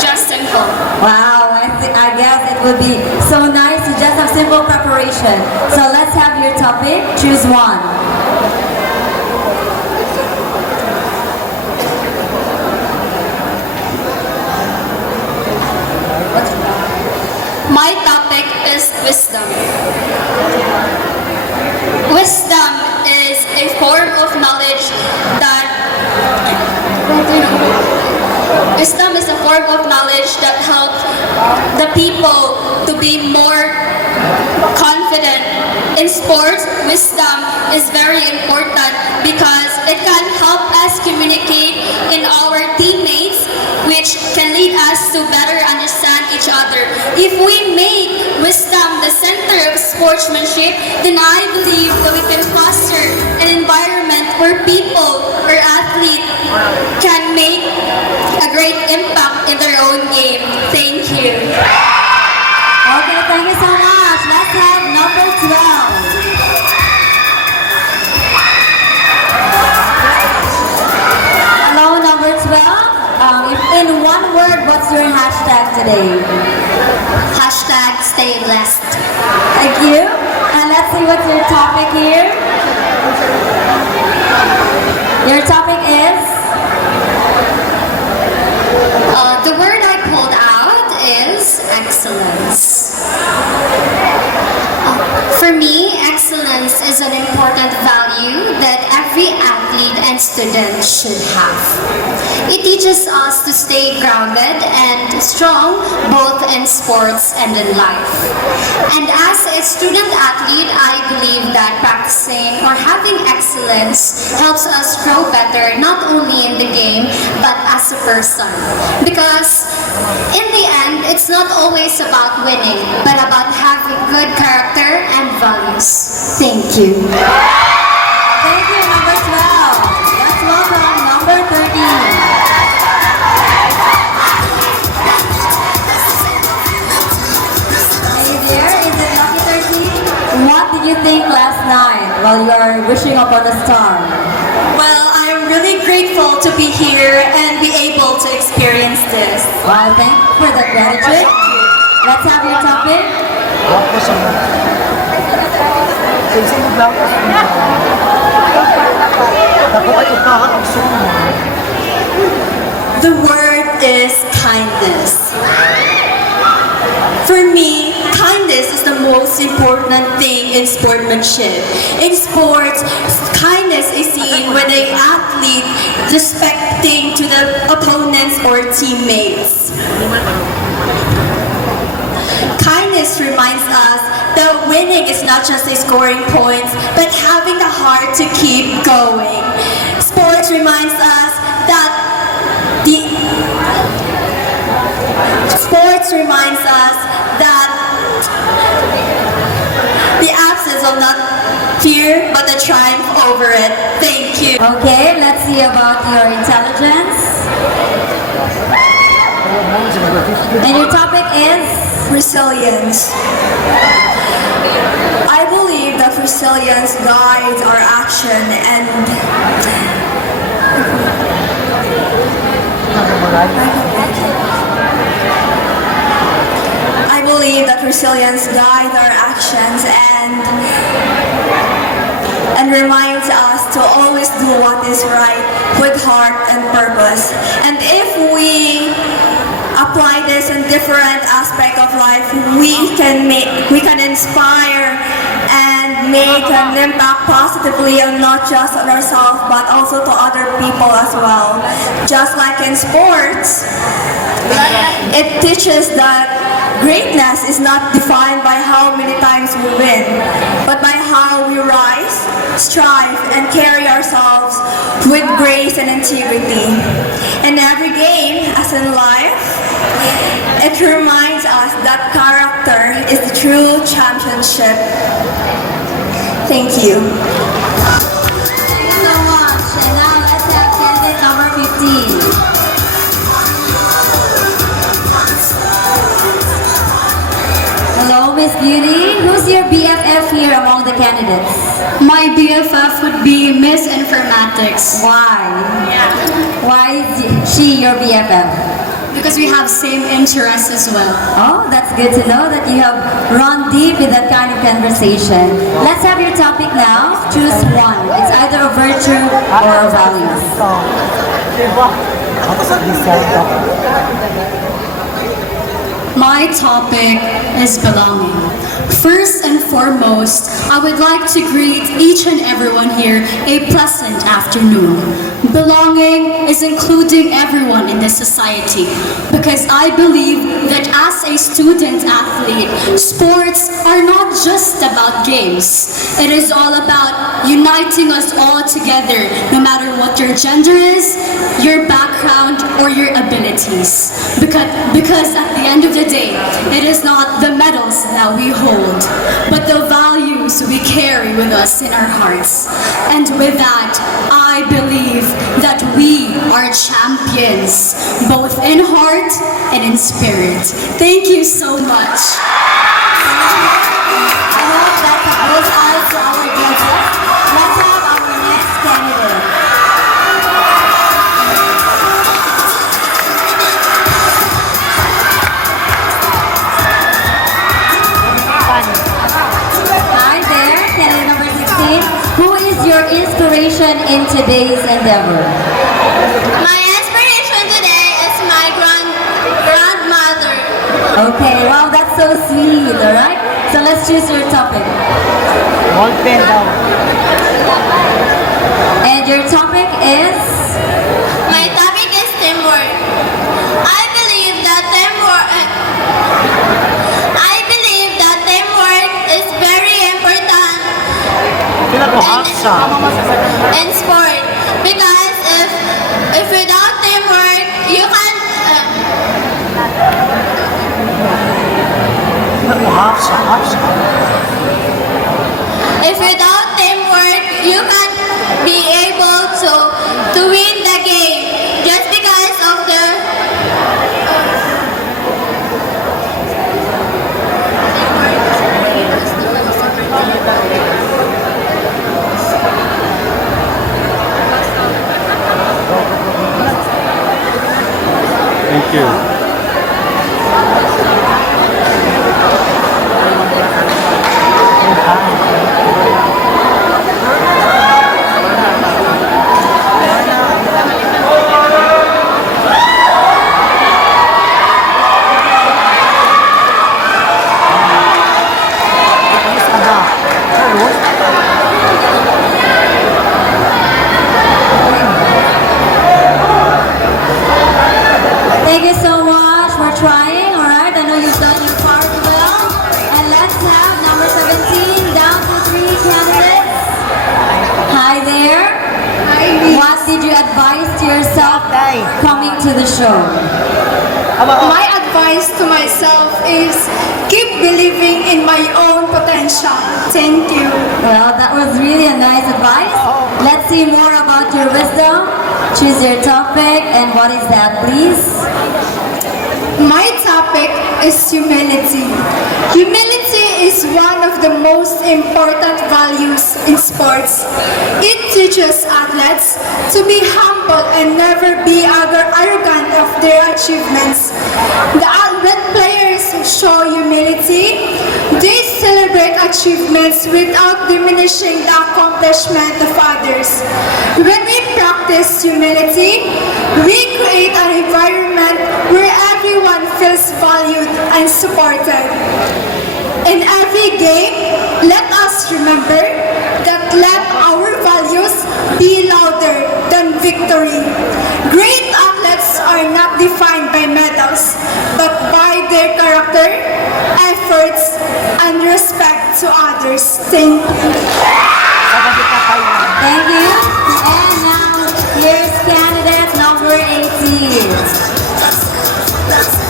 Just simple. Wow, I guess it would be so nice to just have simple preparation. So let's have your topic. Choose one. My topic is wisdom. Wisdom is a form of knowledge that helps the people to be more confident. In sports, wisdom is very important because it can help us communicate in our teammates, which can lead us to better understand each other. If we make wisdom the center of sportsmanship, then I believe that we can foster an environment where people or athletes can make a great impact in their own game. Thank you. Okay, thank you so much. Let's have number 12. Hello, number 12. If in one word, what's your hashtag today? Hashtag stay blessed. Thank you. And let's see what's your topic here. Your topic is? The word I pulled out is excellence. For me, excellence is an important value that every athlete and student should have. It teaches us to stay grounded and strong both in sports and in life. And as a student athlete, I believe that practicing or having excellence helps us grow better not only in the game but as a person. Because in the end, it's not always about winning but about having good character and values. Thank you. Thank you, number 12. Let's welcome number 13. Hey there, is it lucky 13? What did you think last night while you are wishing upon a star? Well, I'm really grateful to be here and be able to experience this. Well, thank you for the gratitude. Let's have your topic. The word is kindness. For me, kindness is the most important thing in sportsmanship. In sports, kindness is seen when an athlete respecting to the opponents or teammates. Kindness reminds us that winning is not just a scoring points, but having the heart to keep going. Sports reminds us that the absence of not fear, but the triumph over it. Thank you. Okay, let's see about your intelligence. And your topic is? Resilience. I believe that resilience guides our action and I believe that resilience guides our actions and reminds us to always do what is right with heart and purpose. And if we apply this in different aspects of life, we can inspire and make an impact positively on not just on ourselves but also to other people as well. Just like in sports, it teaches that greatness is not defined by how many times we win, but by how we rise, strive, and carry ourselves with grace and integrity. In every game, as in life, it reminds us that character is the true championship. Thank you. Thank you so much. And now let's have candidate number 15. Hello, Miss Beauty. Who's your BFF here among the candidates? My BFF would be Miss Informatics. Why? Why is she your BFF? Because we have same interests as well. Oh, that's good to know that you have run deep with that kind of conversation. Let's have your topic now. Choose one. It's either a virtue or a value. My topic is belonging. First and foremost, I would like to greet each and everyone here a pleasant afternoon. Belonging is including everyone in this society because I believe that as a student athlete, sports are not just about games. It is all about uniting us all together, no matter what your gender is, your background, or your abilities. Because at the end of the day, it is not the medals that we hold, but the values we carry with us in our hearts. And with that, I believe that we are champions, both in heart and in spirit. Thank you so much. I hope that goes out to our judges. Let's have our next candidate. Hi there, candidate number 16. Who is your inspiration in today's endeavor? My inspiration today is my grandmother. Okay, wow, that's so sweet, alright? So let's choose your topic. And your topic is? My topic is teamwork. I believe that teamwork is very important in sport because if without teamwork you can't if without teamwork you can't be able to win the game just because of the Thank you. Thank you so much for trying, alright? I know you've done your part well. And let's have number 17 down to 3 candidates. Hi there. What did you advise to yourself coming to the show? My advice to myself is keep believing in my own potential. Thank you. Well, that was really a nice advice. Let's see more about your wisdom. Choose your topic, and what is that, please? My topic is humility. Humility is one of the most important values in sports. It teaches athletes to be humble and never be arrogant of their achievements. When players show humility, they celebrate achievements without diminishing the accomplishment of others. When we practice humility, we create an environment where everyone feels valued and supported. In every game, let us remember that let our values be louder than victory. Great athletes are not defined by medals, but by their character, efforts, and respect to others. Thank you. Thank you. And now, here's candidate number 18.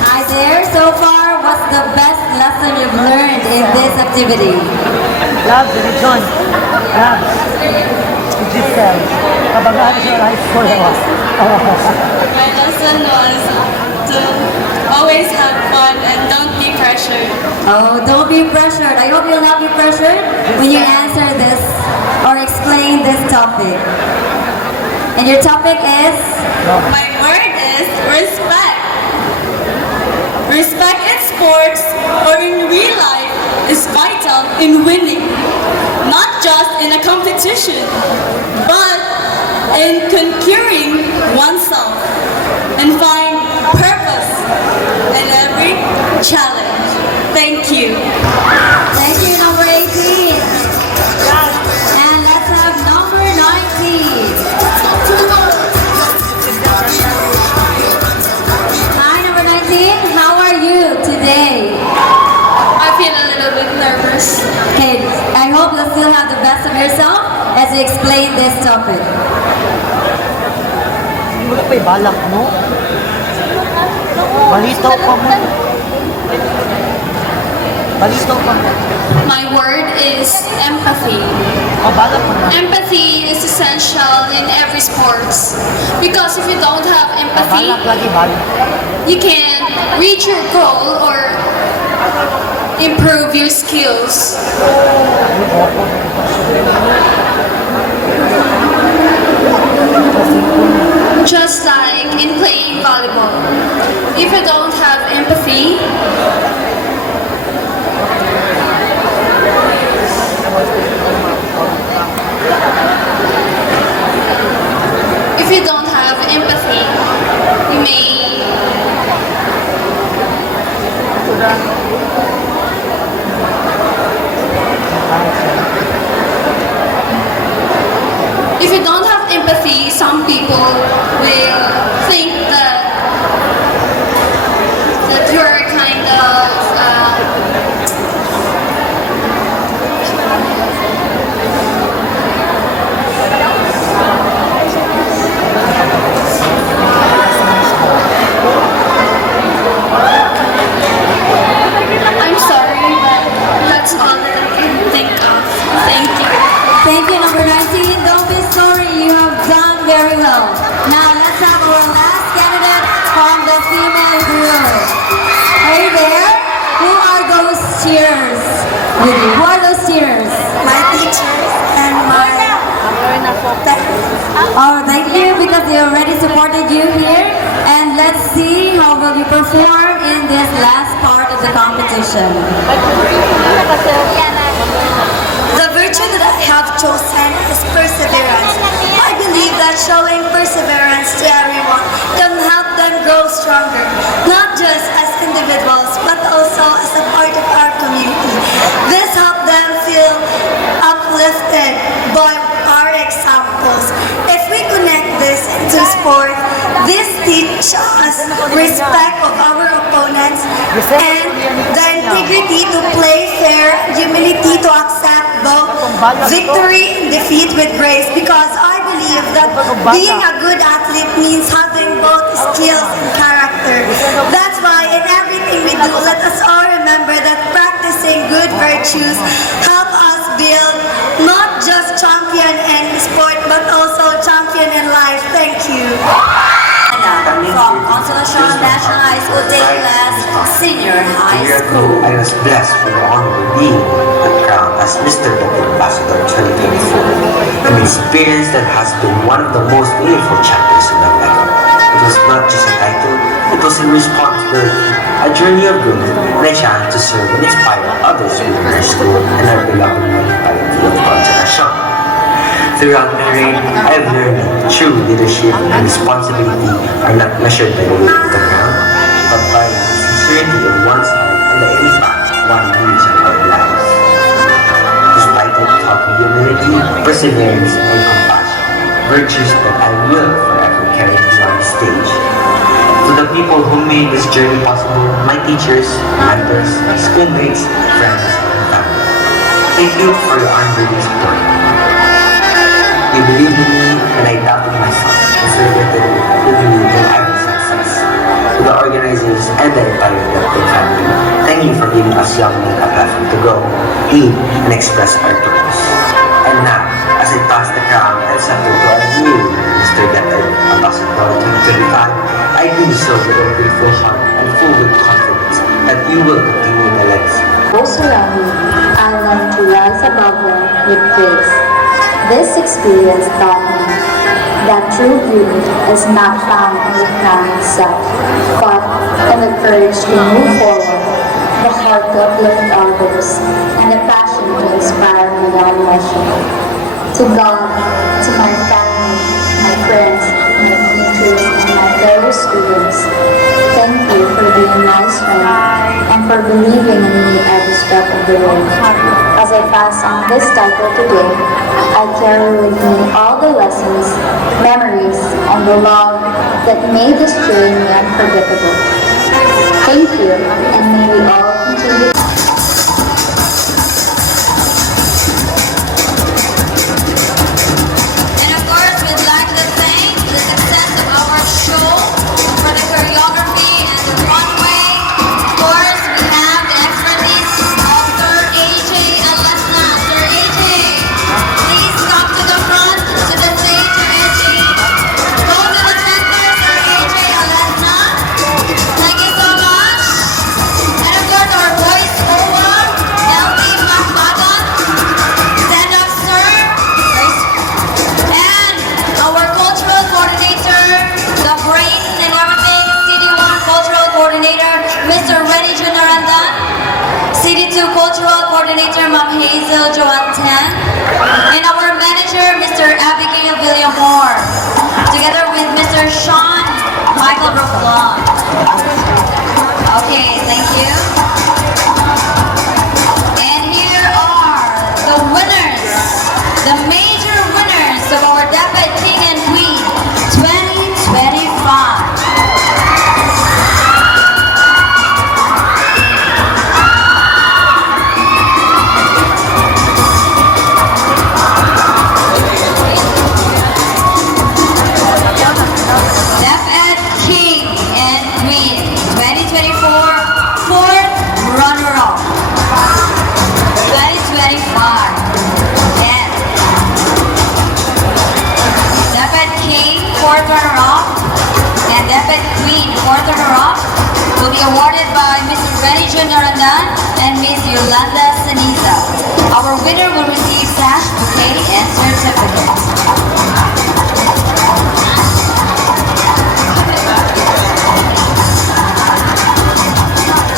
Hi there. So far, what's the best lesson you've learned in this activity? Love, religion. Love. Giselle. Kabagaan siya high school. My lesson was to always have fun and don't be pressured. Oh, don't be pressured. I hope you'll not be pressured when you answer this or explain this topic. And your topic is? My word is respect. Respect in sports or in real life is vital in winning, not just in a competition, but in conquering oneself and find purpose in every challenge. Thank you. Thank you, number 18. And let's have number 19. Hi, number 19. How are you today? I feel a little bit nervous. Okay, I hope you still have the best of yourself as you explain this topic. Hindi mo na pa ibalak mo. Balitaw pa mo. Balitaw pa mo. My word is empathy. Mabalak mo na. Empathy is essential in every sports because if you don't have empathy, Balak lagi, balak. you can reach your goal or improve your skills. Just like in playing volleyball, if you don't have empathy, if you don't have empathy, you may if you don't have empathy, some people will think that you're kind of I'm sorry, but that's all that I can think of. Thank you. Thank you, number 19. Don't be sorry, you have done very well. Now let's have our last candidate from the female group. Hey there, who are those cheers with you? Who are those cheers? My teachers and my Oh, thank you because they already supported you here. And let's see how will you perform in this last part of the competition. The virtue that I have chosen is perseverance. I believe that showing perseverance to everyone can help them grow stronger, not just as individuals, but also as a part of our community. This helps them feel uplifted by our examples. If we connect this to sport, this teaches us respect of our opponents and the integrity to play fair, humility to accept both victory and defeat with grace, because I believe that being a good athlete means having both skills and character. That's why in everything we do, let us all remember that practicing good virtues help us build not just champion in sport but also champion in life. Thank you. from Consolacion National High School Day Class Senior High A year ago, School. I was blessed with the honor of being crowned as Mr. DepEd Ambassador 2024. An experience that has been one of the most meaningful chapters in my life. It was not just a title, it was a responsibility, a journey of growth, and a chance to serve and inspire others within our school and our beloved Municipality of Consolacion. Throughout my reign, I have learned that true leadership and responsibility are not measured by the weight of the crown, but by the sincerity of one's heart and the impact one leaves on our lives. This title taught me humility, perseverance, and compassion, virtues that I will forever carry beyond the stage. To the people who made this journey possible, my teachers, mentors, schoolmates, friends, and family, thank you for your unwavering support. You believed in me and I doubted myself and celebrated with me in every success. To the organizers and the entire DepEd family, thank you for giving us young men a platform to grow, lead, and express our purpose. And now, as I pass the crown and scepter to our new Mr. DepEd Ambassador 2025, I do so with a grateful heart and full with confidence that you will continue the legacy. Those around me, I learned to rise above them with grace. This experience taught me that true beauty is not found in the crown itself, but in the courage to move forward, the heart to uplift others, and the passion to inspire beyond measure. To God, to my family, my friends, my teachers, and my fellow students, thank you for being my strength and for believing in me every step of the way. As I pass on this title today, I carry with me all the lessons, memories, and the love that made this journey unforgettable. Thank you, and may we all continue. And of course, we'd like to thank the success of our show for the choreography and the runway. Of course, we have the expertise of Sir AJ Alesna. Sir AJ, please come to the front, to the stage, Sir AJ. Go to the center, Sir AJ Alesna. Thank you so much. And of course, our voice over, LB Macbadan. Stand up, sir. And our cultural coordinator, the brain and everything, CD1 cultural coordinator, Mr. Renny Junarandan. CD2 cultural coordinator, Ma'am Hazel Joan Tan. And our manager, Mr. Abigail Villamor. Together with Mr. Sean Michael Raflon. Okay, thank you. And here are the winners, the major winners of our DepEd King and Queen 2025. DepEd King and Queen 2024, fourth runner-up. 2025. And DepEd King, fourth runner-up, and DepEd Queen, fourth runner-up, will be awarded by Mr. Renny Junarandan and Ms. Yolanda Saniza. Our winner will receive sash, bouquet, and certificate.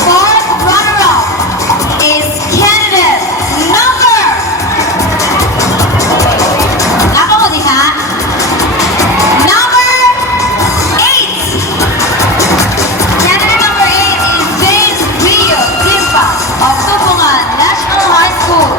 Fourth runner-up is candidate number. Ako ko di ha? Number 8. Candidate number 8 is Vince Rio Timpa of Tupungan National High School.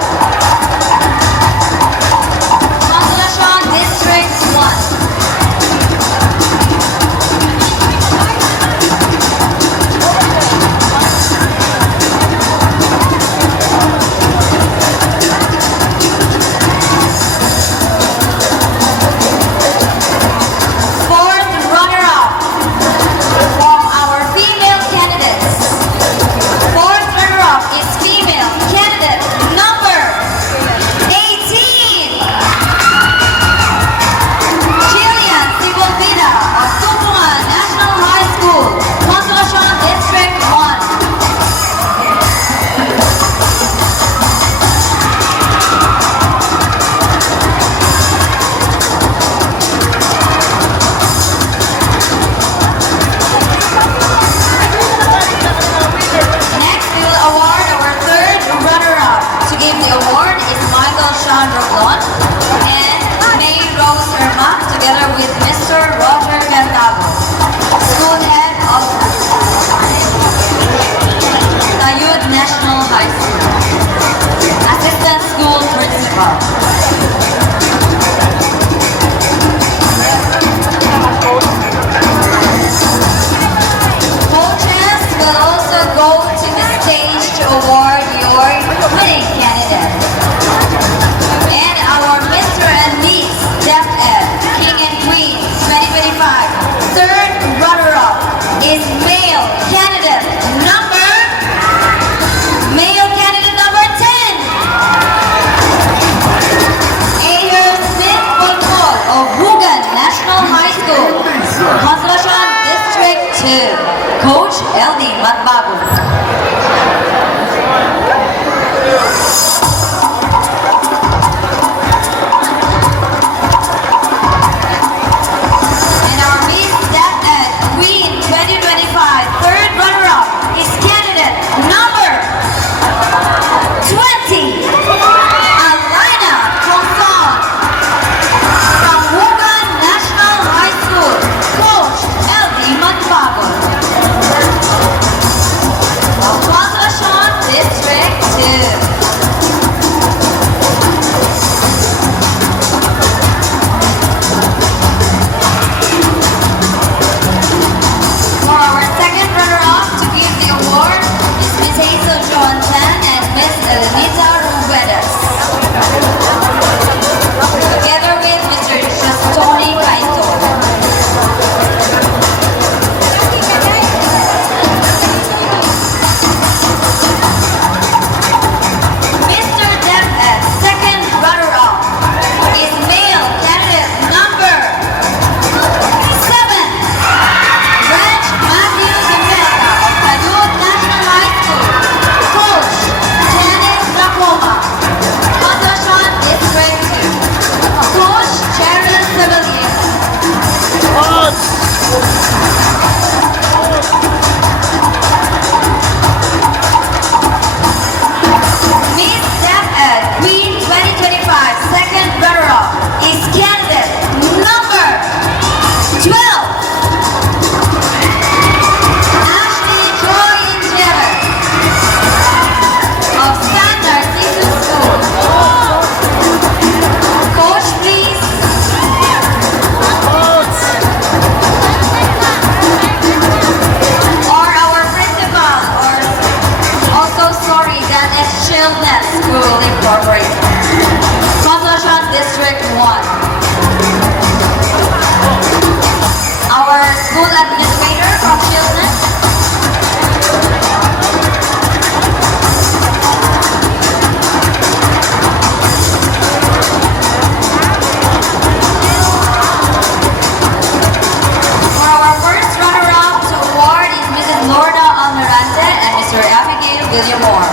Coaches will also go to the stage to award your winning candidate. And our Mr. and Miss DepEd, King and Queen 2025, third runner-up is male candidate number 10. Ayer Smith Football of Hugan National High School, Consolacion District 2. Coach LD Magbago. And our Miss DepEd Queen 2025 third runner-up is candidate number 20. Alina Conson from Hugan National High School. Coach LD Magbago. Of Consolacion District 2. For our second runner-up to give the award is Miss Hazel Joan Tan and Miss Elenita Rubedas. Together with Mr. Tony Kaito. Mr. DepEd second runner-up is male candidate number 7. Reg Matthew Zumeta of Cayuga National High School. Coach Janice Lacoma. Consolacion District 2. Coach Cheryl Sevelier. Miss DepEd Queen 2025 second runner-up is candidate number 12. Ashley Joy Ingever of San Narciso School. Coach, please. Or our principal, or also sorry, that is Children's School Incorporated. Consolacion District 1. Our school administrator from Children. For our first runner-up to award is Mrs. Lorna Almirante and Mr. Abigail William Moore.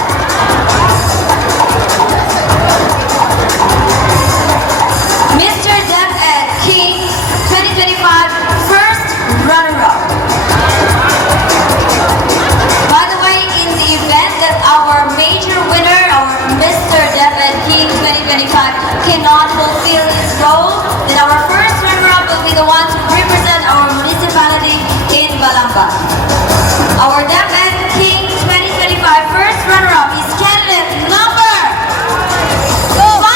Mr. DepEd King 2025 first runner-up. By the way, in the event that our major winner, our Mr. DepEd King 2025 cannot fulfill his role, then our first runner-up will be the one to represent our municipality in Balamba. Our DepEd King 2025 first runner-up is candidate number 5.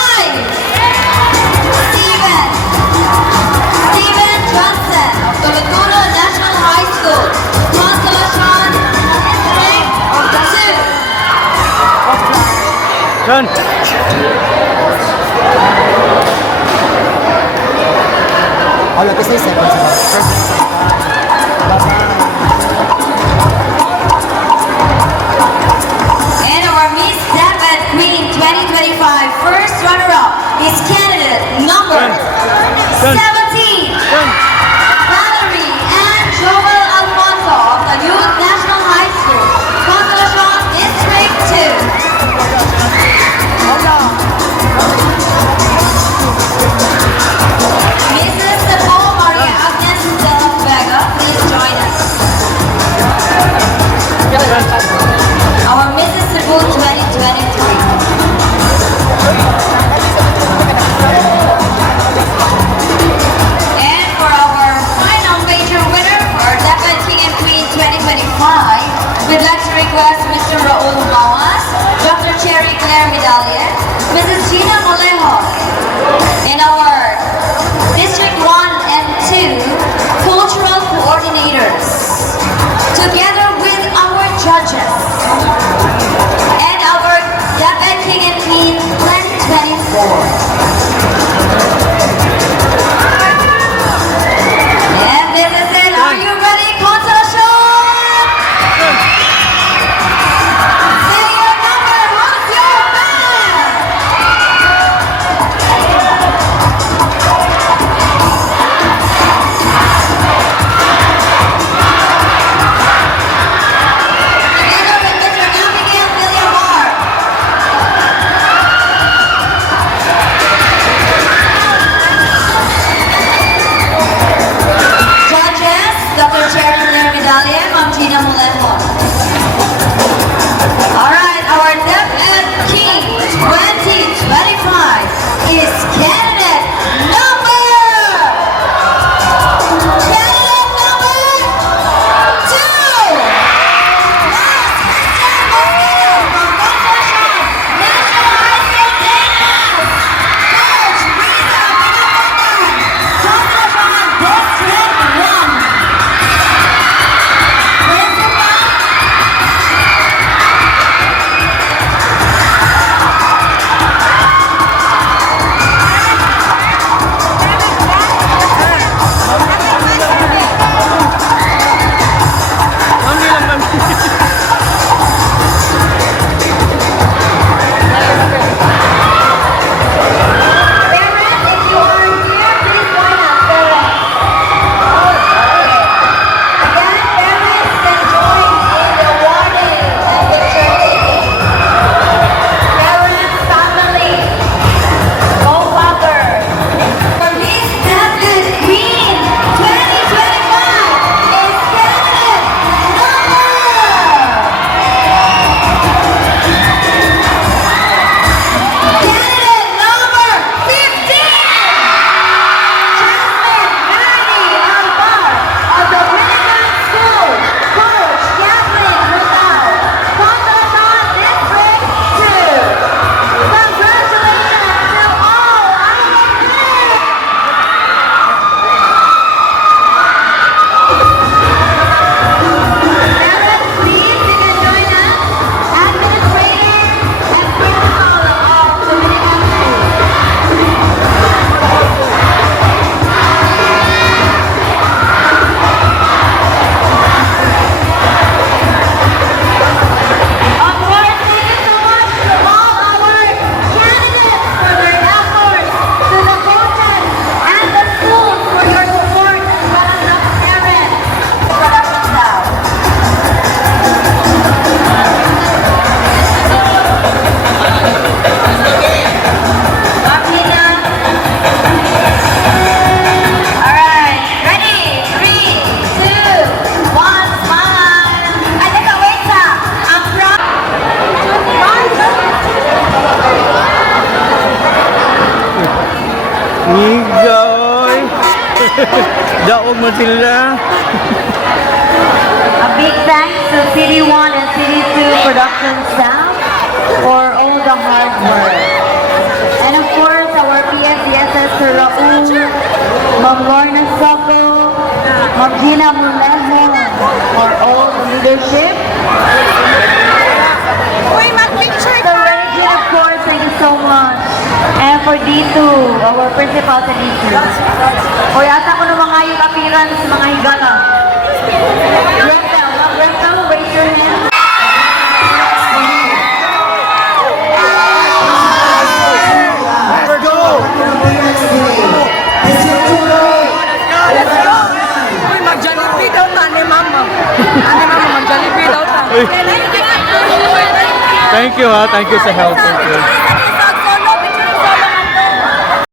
Steven Johnson of Tolentino National High School, Consolacion District 2. John. Wala kasi second. And our Miss DepEd Queen 2025 first runner-up is candidate number 17. Valerie and Joel Alfonso of the Youth National High School, Consolacion District 2. Mrs. Paul Maria Agnes de la Vega, please join us. Our Mrs. Cebu 2023. is candidate number 2. Nigoy! Daog mo sila. A big thanks to City 1 and City 2 production staff for all the hard work. And of course, our PSDSS Sir Raul, Ma'am Lorna Soco, Ma'am Gina Mulejo, for all the leadership. The Reggie, of course, thank you so much. And for D2, our principals and teachers. O yata ko ng mga yung appearance, mga higala. Greta, raise your hand. Mag-Jollibee daw ta ni Mama. Ani Mama, mag-Jollibee daw ta. Thank you ha, thank you sa help. Thank you.